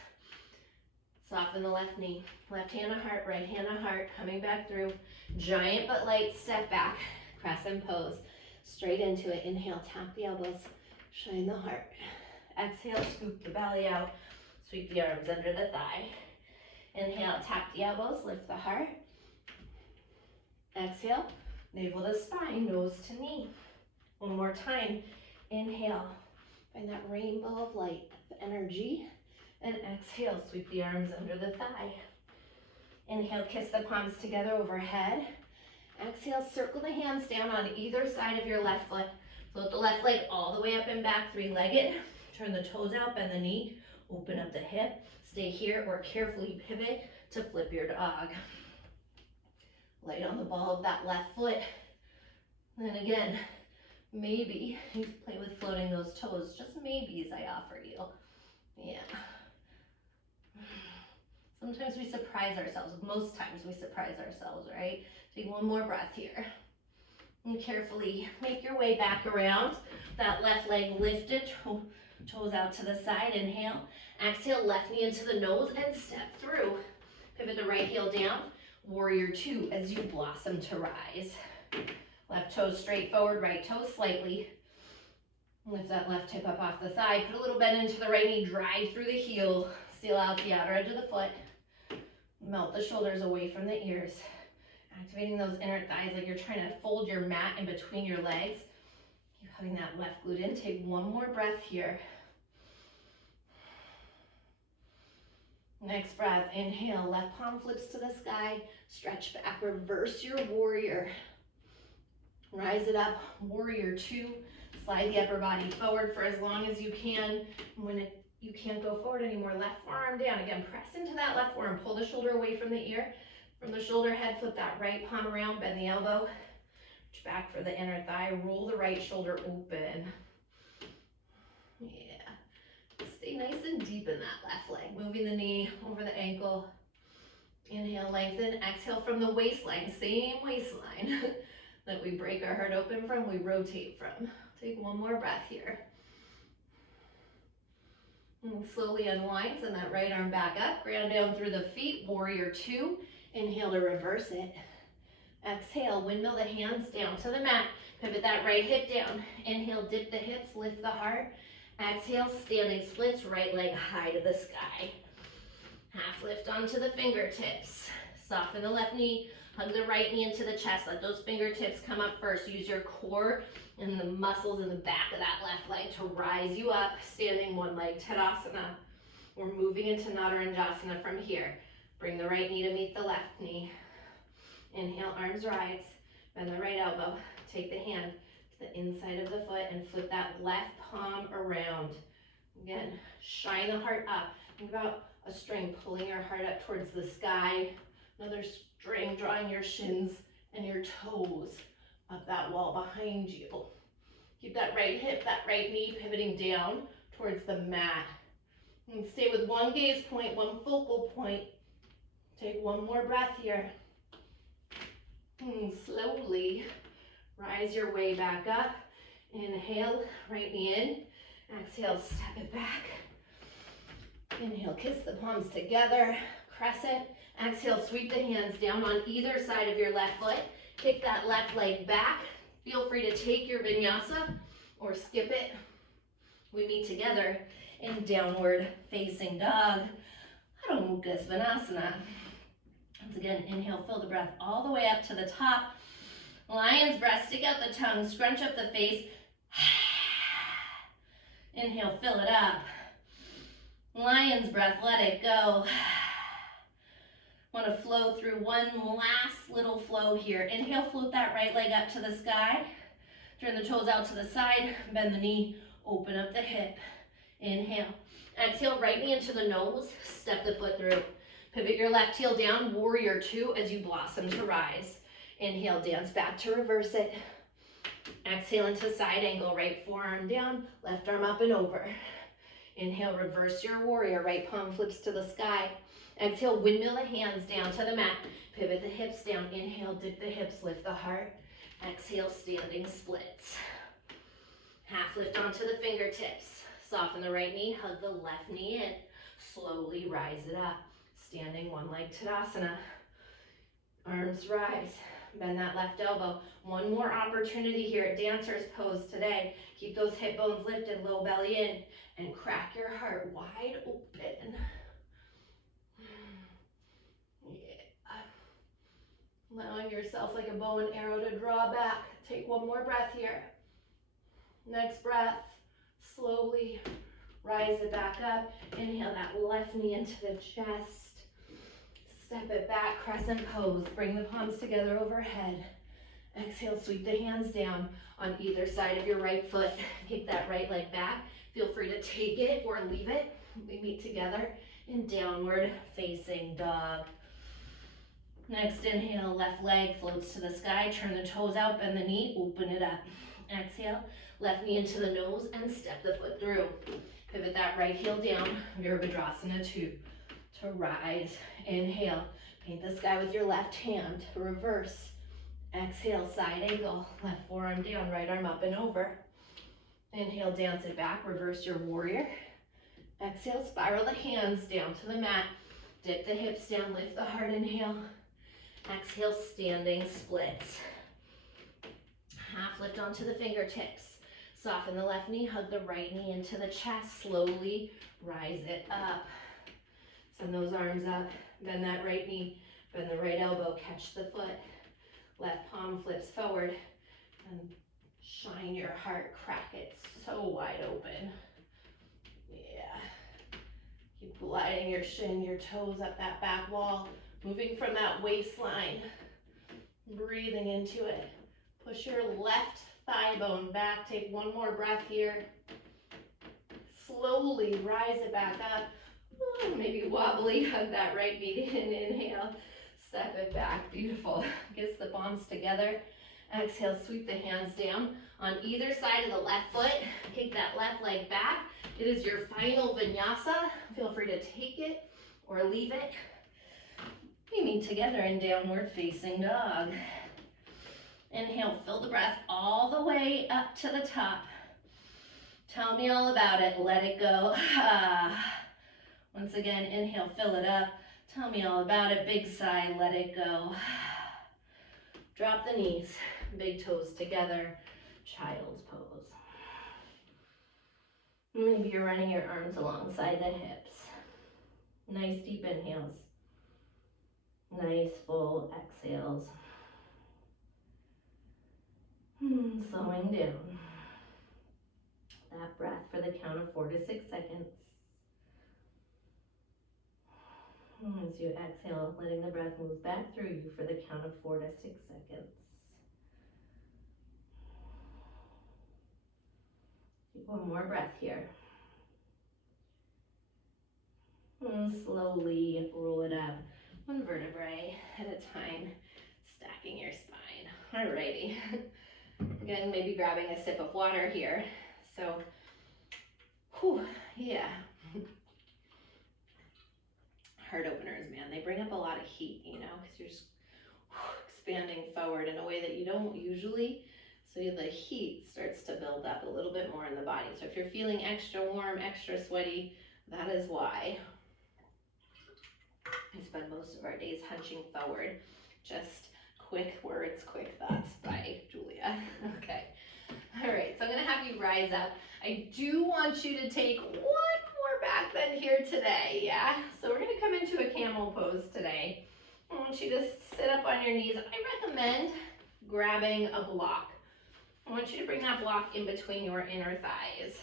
Soften the left knee. Left hand to heart, right hand to heart. Coming back through. Giant but light step back. Crescent pose. Straight into it. Inhale, tap the elbows. Shine the heart. Exhale, scoop the belly out. Sweep the arms under the thigh. Inhale, tap the elbows. Lift the heart. Exhale, navel to spine, nose to knee. One more time, inhale, find that rainbow of light, of energy, and exhale, sweep the arms under the thigh. Inhale, kiss the palms together overhead. Exhale, circle the hands down on either side of your left foot. Float the left leg all the way up and back, three-legged. Turn the toes out, bend the knee, open up the hip. Stay here or carefully pivot to flip your dog. Light on the ball of that left foot. And then again, maybe you play with floating those toes, just maybes I offer you. Yeah. Sometimes we surprise ourselves. Most times we surprise ourselves, right? Take one more breath here. And carefully make your way back around. That left leg lifted, toes out to the side. Inhale. Exhale, left knee into the nose and step through. Pivot the right heel down. Warrior two as you blossom to rise. Left toe straight forward, right toe slightly. Lift that left hip up off the thigh. Put a little bend into the right knee. Drive through the heel. Seal out the outer edge of the foot. Melt the shoulders away from the ears. Activating those inner thighs like you're trying to fold your mat in between your legs. Keep hugging that left glute in. Take one more breath here. Next breath, inhale, left palm flips to the sky. Stretch back, reverse your warrior. Rise it up, warrior two. Slide the upper body forward for as long as you can. When you can't go forward anymore, left forearm down. Again, press into that left forearm. Pull the shoulder away from the ear. From the shoulder head, flip that right palm around, bend the elbow. Reach back for the inner thigh. Roll the right shoulder open. Yeah. Stay nice and deep in that left leg. Moving the knee over the ankle. Inhale, lengthen. Exhale from the waistline, same waistline that we break our heart open from, we rotate from. Take one more breath here. And slowly unwind, send that right arm back up, ground down through the feet, warrior two. Inhale to reverse it. Exhale, windmill the hands down to the mat. Pivot that right hip down. Inhale, dip the hips, lift the heart. Exhale, standing splits, right leg high to the sky. Half lift onto the fingertips. Soften the left knee, hug the right knee into the chest. Let those fingertips come up first. Use your core and the muscles in the back of that left leg to rise you up. Standing one leg, Tadasana. We're moving into Nadarajasana from here. Bring the right knee to meet the left knee. Inhale, arms rise. Bend the right elbow. Take the hand to the inside of the foot and flip that left palm around. Again, shine the heart up. Think about a string pulling your heart up towards the sky. Another string drawing your shins and your toes up that wall behind you. Keep that right hip, that right knee pivoting down towards the mat. And stay with one gaze point, one focal point. Take one more breath here. And slowly rise your way back up. Inhale, right knee in. Exhale, step it back. Inhale, kiss the palms together, crescent. Exhale, sweep the hands down on either side of your left foot. Kick that left leg back. Feel free to take your vinyasa or skip it. We meet together in downward facing dog, Adho Mukha Svanasana. Once again, inhale, fill the breath all the way up to the top. Lion's breath, stick out the tongue, scrunch up the face. Inhale, fill it up. Lion's breath, let it go. Want to flow through one last little flow here. Inhale, float that right leg up to the sky. Turn the toes out to the side, bend the knee, open up the hip. Inhale. Exhale, right knee into the nose, step the foot through. Pivot your left heel down, warrior two as you blossom to rise. Inhale, dance back to reverse it. Exhale into side angle, right forearm down, left arm up and over. Inhale, reverse your warrior, right palm flips to the sky. Exhale, windmill the hands down to the mat. Pivot the hips down. Inhale, dip the hips, lift the heart. Exhale, standing splits. Half lift onto the fingertips. Soften the right knee, hug the left knee in. Slowly rise it up. Standing one leg Tadasana. Arms rise. Bend that left elbow. One more opportunity here at dancer's pose today. Keep those hip bones lifted, low belly in, and crack your heart wide open. Allowing yourself like a bow and arrow to draw back. Take one more breath here. Next breath, slowly rise it back up. Inhale that left knee into the chest. Step it back, crescent pose. Bring the palms together overhead. Exhale, sweep the hands down on either side of your right foot. Kick that right leg back. Feel free to take it or leave it. We meet together in downward facing dog. Next inhale, left leg floats to the sky. Turn the toes out, bend the knee, open it up. Exhale, left knee into the nose and step the foot through. Pivot that right heel down, Virabhadrasana 2 to rise. Inhale, paint the sky with your left hand, reverse. Exhale, side angle, left forearm down, right arm up and over. Inhale, dance it back, reverse your warrior. Exhale, spiral the hands down to the mat. Dip the hips down, lift the heart, inhale. Exhale, standing splits. Half lift onto the fingertips. Soften the left knee, hug the right knee into the chest. Slowly rise it up. Send those arms up, bend that right knee, bend the right elbow, catch the foot. Left palm flips forward and shine your heart, crack it so wide open. Yeah. Keep gliding your shin, your toes up that back wall. Moving from that waistline, breathing into it. Push your left thigh bone back. Take one more breath here. Slowly rise it back up. Maybe wobbly, hug that right knee in, inhale. Step it back, beautiful. Kiss the palms together. Exhale, sweep the hands down on either side of the left foot. Kick that left leg back. It is your final vinyasa. Feel free to take it or leave it. We meet together in downward facing dog. Inhale, fill the breath all the way up to the top. Tell me all about it, let it go. Once again, inhale, fill it up. Tell me all about it, big sigh, let it go. Drop the knees, big toes together, child's pose. Maybe you're running your arms alongside the hips. Nice deep inhales. Nice full exhales. Slowing down. That breath for the count of 4 to 6 seconds. As you exhale, letting the breath move back through you for the count of 4 to 6 seconds. Take one more breath here. And slowly roll it up, one vertebrae at a time, stacking your spine. Alrighty. Again, maybe grabbing a sip of water here. So, yeah. Heart openers, man, they bring up a lot of heat, you know, because you're just expanding forward in a way that you don't usually. So the heat starts to build up a little bit more in the body. So if you're feeling extra warm, extra sweaty, that is why. We spend most of our days hunching forward. Just quick words, quick thoughts by Julia. Okay. All right, so I'm gonna have you rise up. I do want you to take one more back bend here today, yeah? So we're gonna come into a camel pose today. I want you to sit up on your knees. I recommend grabbing a block. I want you to bring that block in between your inner thighs.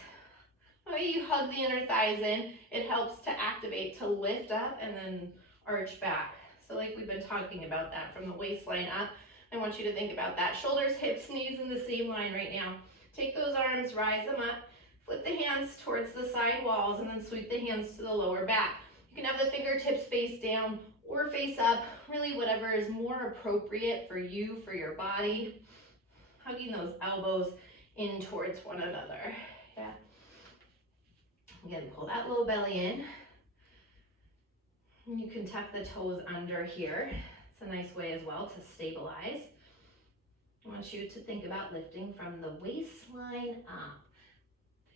Okay, you hug the inner thighs in. It helps to activate, to lift up and then arch back. So like we've been talking about that from the waistline up. I want you to think about that. Shoulders, hips, knees in the same line right now. Take those arms, rise them up. Flip the hands towards the side walls and then sweep the hands to the lower back. You can have the fingertips face down or face up, really whatever is more appropriate for you, for your body. Hugging those elbows in towards one another. Yeah. Again, pull that low belly in. And you can tuck the toes under here. It's a nice way as well to stabilize. I want you to think about lifting from the waistline up.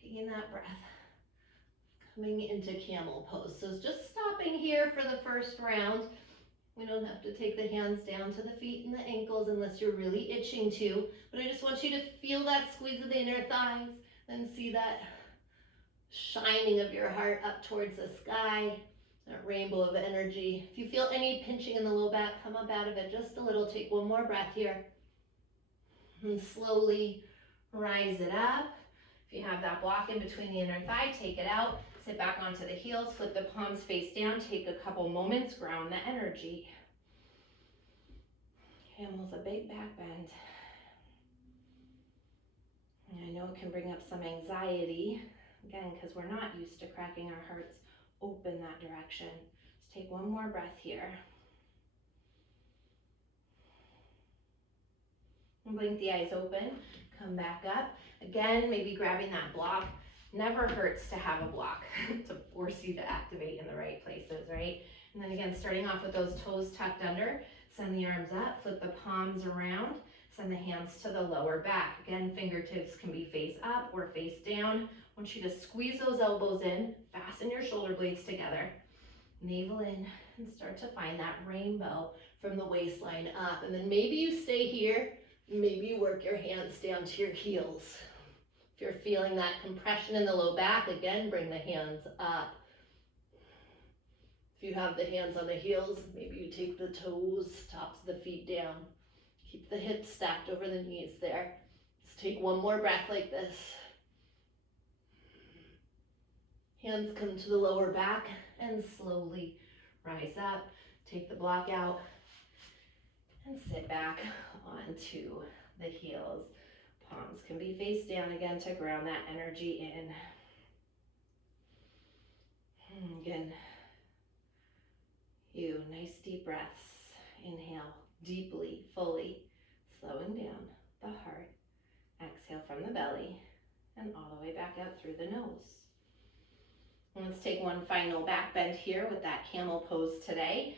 Taking that breath. Coming into camel pose. So just stopping here for the first round. We don't have to take the hands down to the feet and the ankles unless you're really itching to. But I just want you to feel that squeeze of the inner thighs and see that shining of your heart up towards the sky. That rainbow of energy. If you feel any pinching in the low back, come up out of it just a little. Take one more breath here. And slowly rise it up. If you have that block in between the inner thigh, take it out. Sit back onto the heels, flip the palms face down. Take a couple moments, ground the energy. Camel's a big back bend. And I know it can bring up some anxiety, again, because we're not used to cracking our hearts open that direction. Just take one more breath here. And blink the eyes open, come back up. Again, maybe grabbing that block. Never hurts to have a block to force you to activate in the right places, right? And then again, starting off with those toes tucked under, send the arms up, flip the palms around, send the hands to the lower back. Again, fingertips can be face up or face down. I want you to squeeze those elbows in, fasten your shoulder blades together, navel in, and start to find that rainbow from the waistline up. And then maybe you stay here, maybe you work your hands down to your heels. If you're feeling that compression in the low back, again, bring the hands up. If you have the hands on the heels, maybe you take the toes, tops of the feet down. Keep the hips stacked over the knees there. Just take one more breath like this. Hands come to the lower back and slowly rise up. Take the block out and sit back onto the heels. Palms can be face down again to ground that energy in. Again, nice deep breaths. Inhale deeply, fully, slowing down the heart. Exhale from the belly and all the way back out through the nose. And let's take one final back bend here with that camel pose today.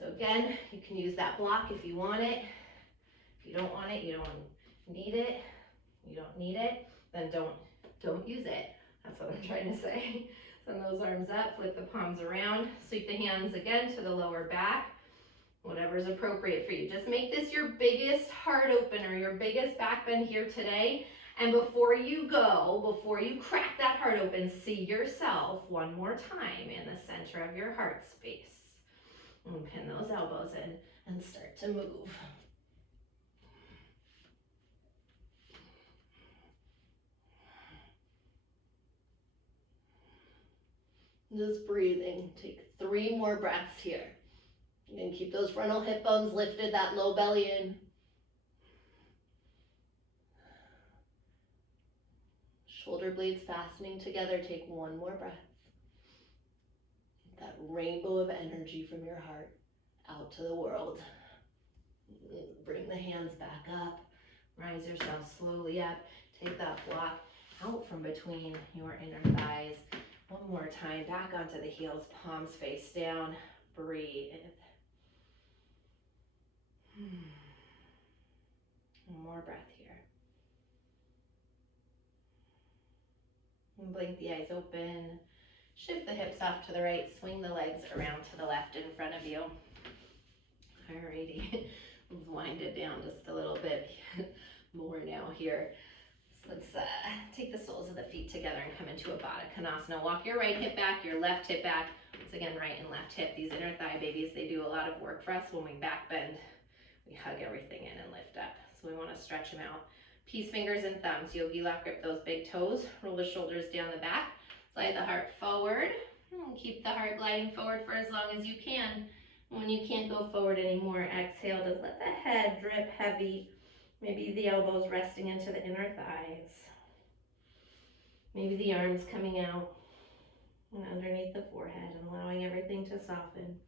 So again, you can use that block if you want it. If you don't want it, you don't need it, you don't need it, then don't use it. That's what I'm trying to say. Send those arms up, flip the palms around, sweep the hands again to the lower back, whatever's appropriate for you. Just make this your biggest heart opener, your biggest back bend here today. And before you go, before you crack that heart open, see yourself one more time in the center of your heart space. And pin those elbows in and start to move. Just breathing. Take 3 more breaths here. You can keep those frontal hip bones lifted, that low belly in. Shoulder blades fastening together. Take 1 more breath. That rainbow of energy from your heart out to the world. Bring the hands back up. Rise yourself slowly up. Take that block out from between your inner thighs. 1 more time, back onto the heels, palms face down. Breathe. 1 more breath here. And blink the eyes open. Shift the hips off to the right. Swing the legs around to the left in front of you. Alrighty. Let's wind it down just a little bit more now here. So let's take the soles of the feet together and come into a Baddha Konasana. Walk your right hip back, your left hip back. Once again, right and left hip. These inner thigh babies, they do a lot of work for us. When we back bend, we hug everything in and lift up. So we want to stretch them out. Peace fingers and thumbs. Yogi lock, grip those big toes. Roll the shoulders down the back. Slide the heart forward. And keep the heart gliding forward for as long as you can. When you can't go forward anymore, exhale. Just let the head drip heavy. Maybe the elbows resting into the inner thighs. Maybe the arms coming out and underneath the forehead and allowing everything to soften.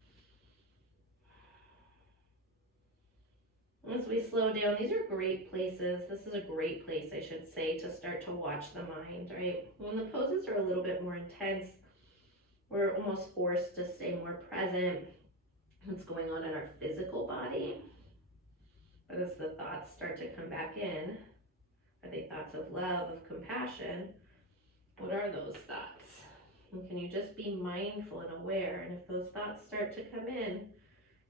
As we slow down, these are great places. This is a great place, I should say, to start to watch the mind, right? When the poses are a little bit more intense, we're almost forced to stay more present. What's going on in our physical body? But as the thoughts start to come back in, are they thoughts of love, of compassion? What are those thoughts? And can you just be mindful and aware? And if those thoughts start to come in,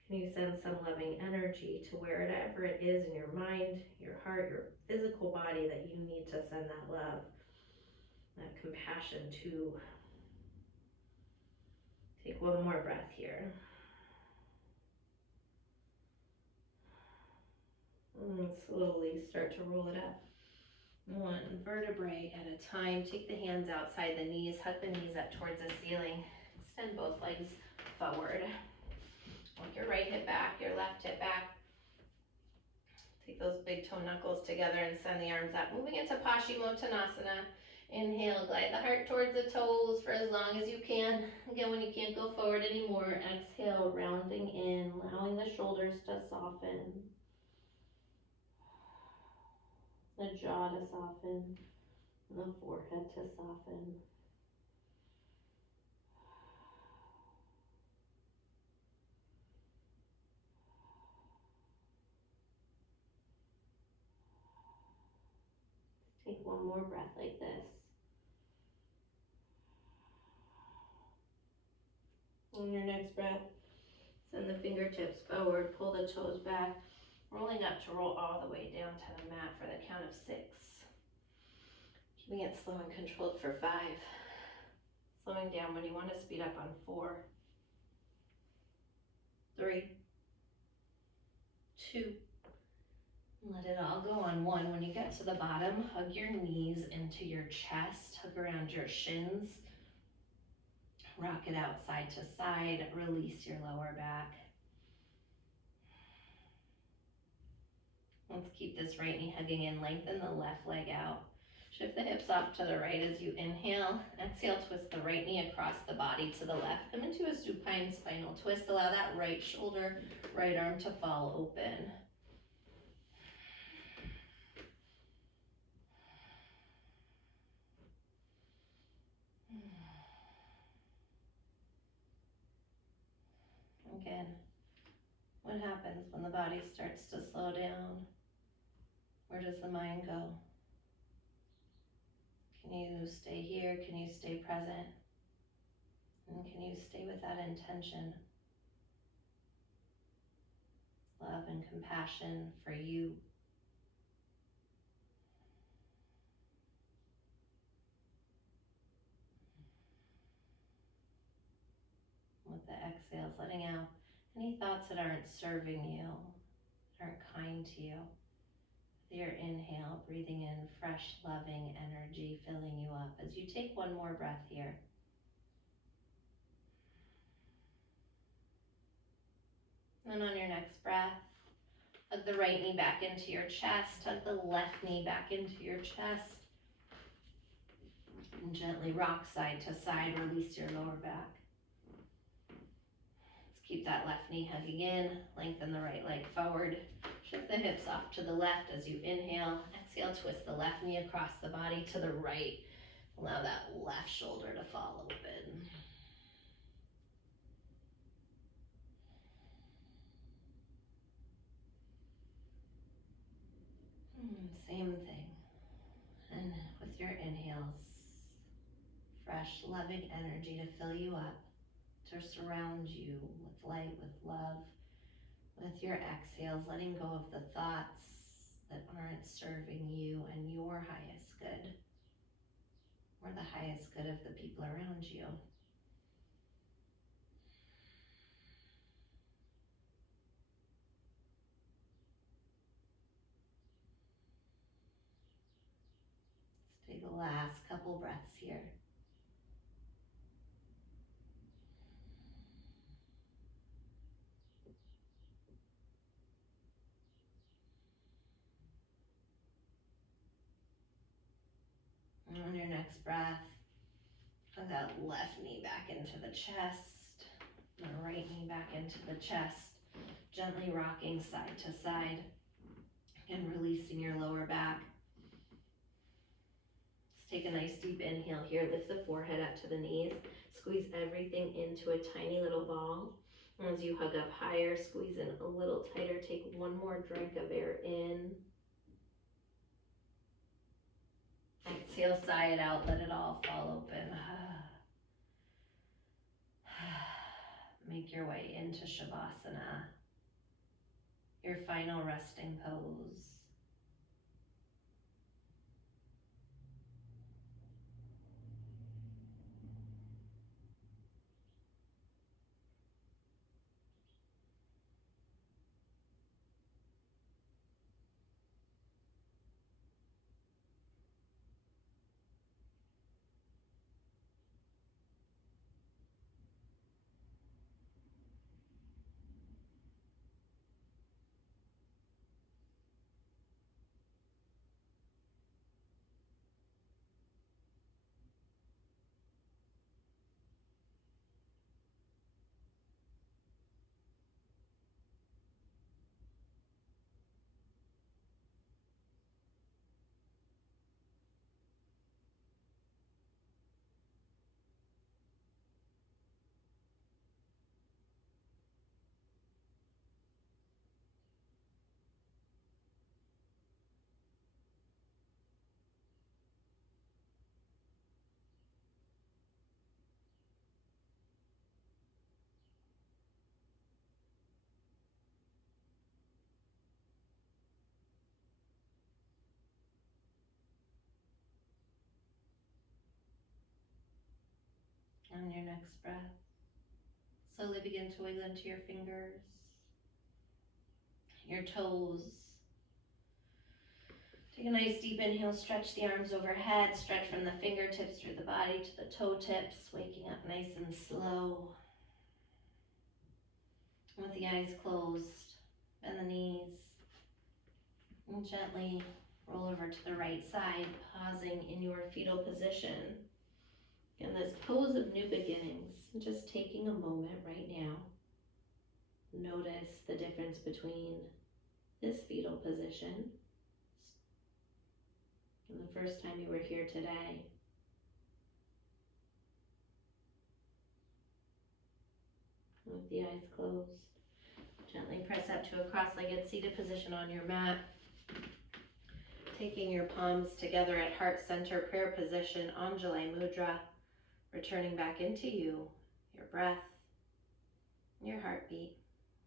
can you send some loving energy to wherever it is in your mind, your heart, your physical body that you need to send that love, that compassion to? Take 1 more breath here. And slowly start to roll it up. 1 vertebrae at a time. Take the hands outside the knees. Hug the knees up towards the ceiling. Extend both legs forward. Walk your right hip back, your left hip back. Take those big toe knuckles together and send the arms up. Moving into Paschimottanasana. Inhale, glide the heart towards the toes for as long as you can. Again, when you can't go forward anymore, exhale, rounding in, allowing the shoulders to soften. The jaw to soften, the forehead to soften. Take 1 more breath like this. On your next breath, send the fingertips forward, pull the toes back, rolling up to roll all the way down to the mat for the count of 6. Keeping it slow and controlled for 5. Slowing down when you want to speed up on 4, 3, 2. Let it all go on 1. When you get to the bottom, hug your knees into your chest, hug around your shins. Rock it out side to side, release your lower back. Let's keep this right knee hugging in, lengthen the left leg out. Shift the hips off to the right as you inhale. Exhale, twist the right knee across the body to the left. Come into a supine spinal twist. Allow that right shoulder, right arm to fall open. Again, What happens when the body starts to slow down? Where does the mind go? Can you stay here? Can you stay present? And can you stay with that intention? Love and compassion for you. With the exhales, letting out any thoughts that aren't serving you, aren't kind to you. With your inhale, breathing in fresh, loving energy, filling you up. As you take one more breath here. And on your next breath, hug the right knee back into your chest, hug the left knee back into your chest. And gently rock side to side, release your lower back. Let's keep that left knee hugging in, lengthen the right leg forward. Shift the hips off to the left as you inhale. Exhale, twist the left knee across the body to the right. Allow that left shoulder to fall open. Same thing. And with your inhales, fresh, loving energy to fill you up, to surround you with light, with love. With your exhales, letting go of the thoughts that aren't serving you and your highest good, or the highest good of the people around you. Let's take the last couple breaths here. And on your next breath, put that left knee back into the chest, and the right knee back into the chest, gently rocking side to side and releasing your lower back. Let's take a nice deep inhale here, lift the forehead up to the knees, squeeze everything into a tiny little ball. And as you hug up higher, squeeze in a little tighter, take one more drink of air in. Exhale, sigh it out, let it all fall open. Make your way into Shavasana, your final resting pose. On your next breath, slowly begin to wiggle into your fingers, your toes. Take a nice deep inhale, stretch the arms overhead, stretch from the fingertips through the body to the toe tips, waking up nice and slow. With the eyes closed, bend the knees, and gently roll over to the right side, pausing in your fetal position. In this pose of new beginnings, just taking a moment right now, notice the difference between this fetal position and the first time you were here today. With the eyes closed, Gently press up to a cross-legged seated position on your mat. Taking your palms together at heart center prayer position, Anjali Mudra, returning back into you, your breath, your heartbeat,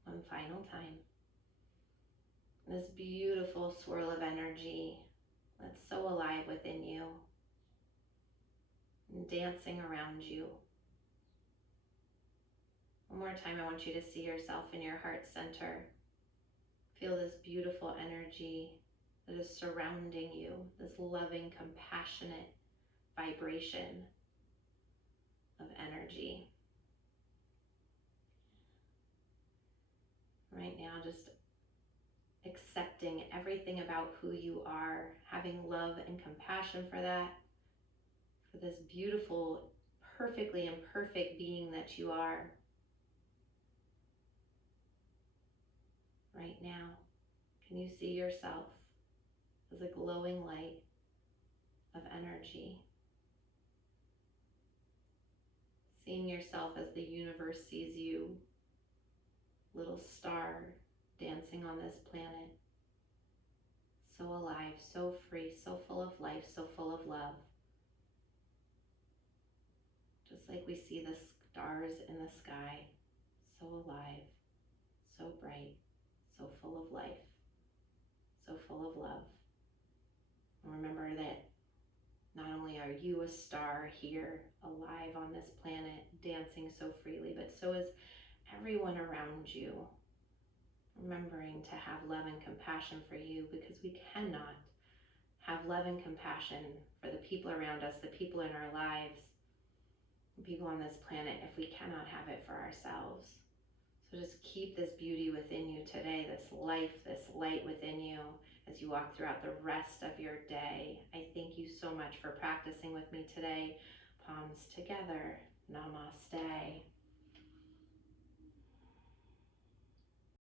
one final time. This beautiful swirl of energy that's so alive within you and dancing around you. One more time, I want you to see yourself in your heart center. Feel this beautiful energy that is surrounding you, this loving, compassionate vibration of energy. Right now, just accepting everything about who you are, having love and compassion for that, for this beautiful, perfectly imperfect being that you are. Right now, can you see yourself as a glowing light of energy? Seeing yourself as the universe sees you, little star dancing on this planet, so alive, so free, so full of life, so full of love. Just like we see the stars in the sky, so alive, so bright, so full of life, so full of love. And remember that not only are you a star here, alive on this planet, dancing so freely, but so is everyone around you. Remembering to have love and compassion for you, because we cannot have love and compassion for the people around us, the people in our lives, the people on this planet, if we cannot have it for ourselves. So just keep this beauty within you today, this life, this light within you as you walk throughout the rest of your day. I thank you so much for practicing with me today. Palms together. Namaste.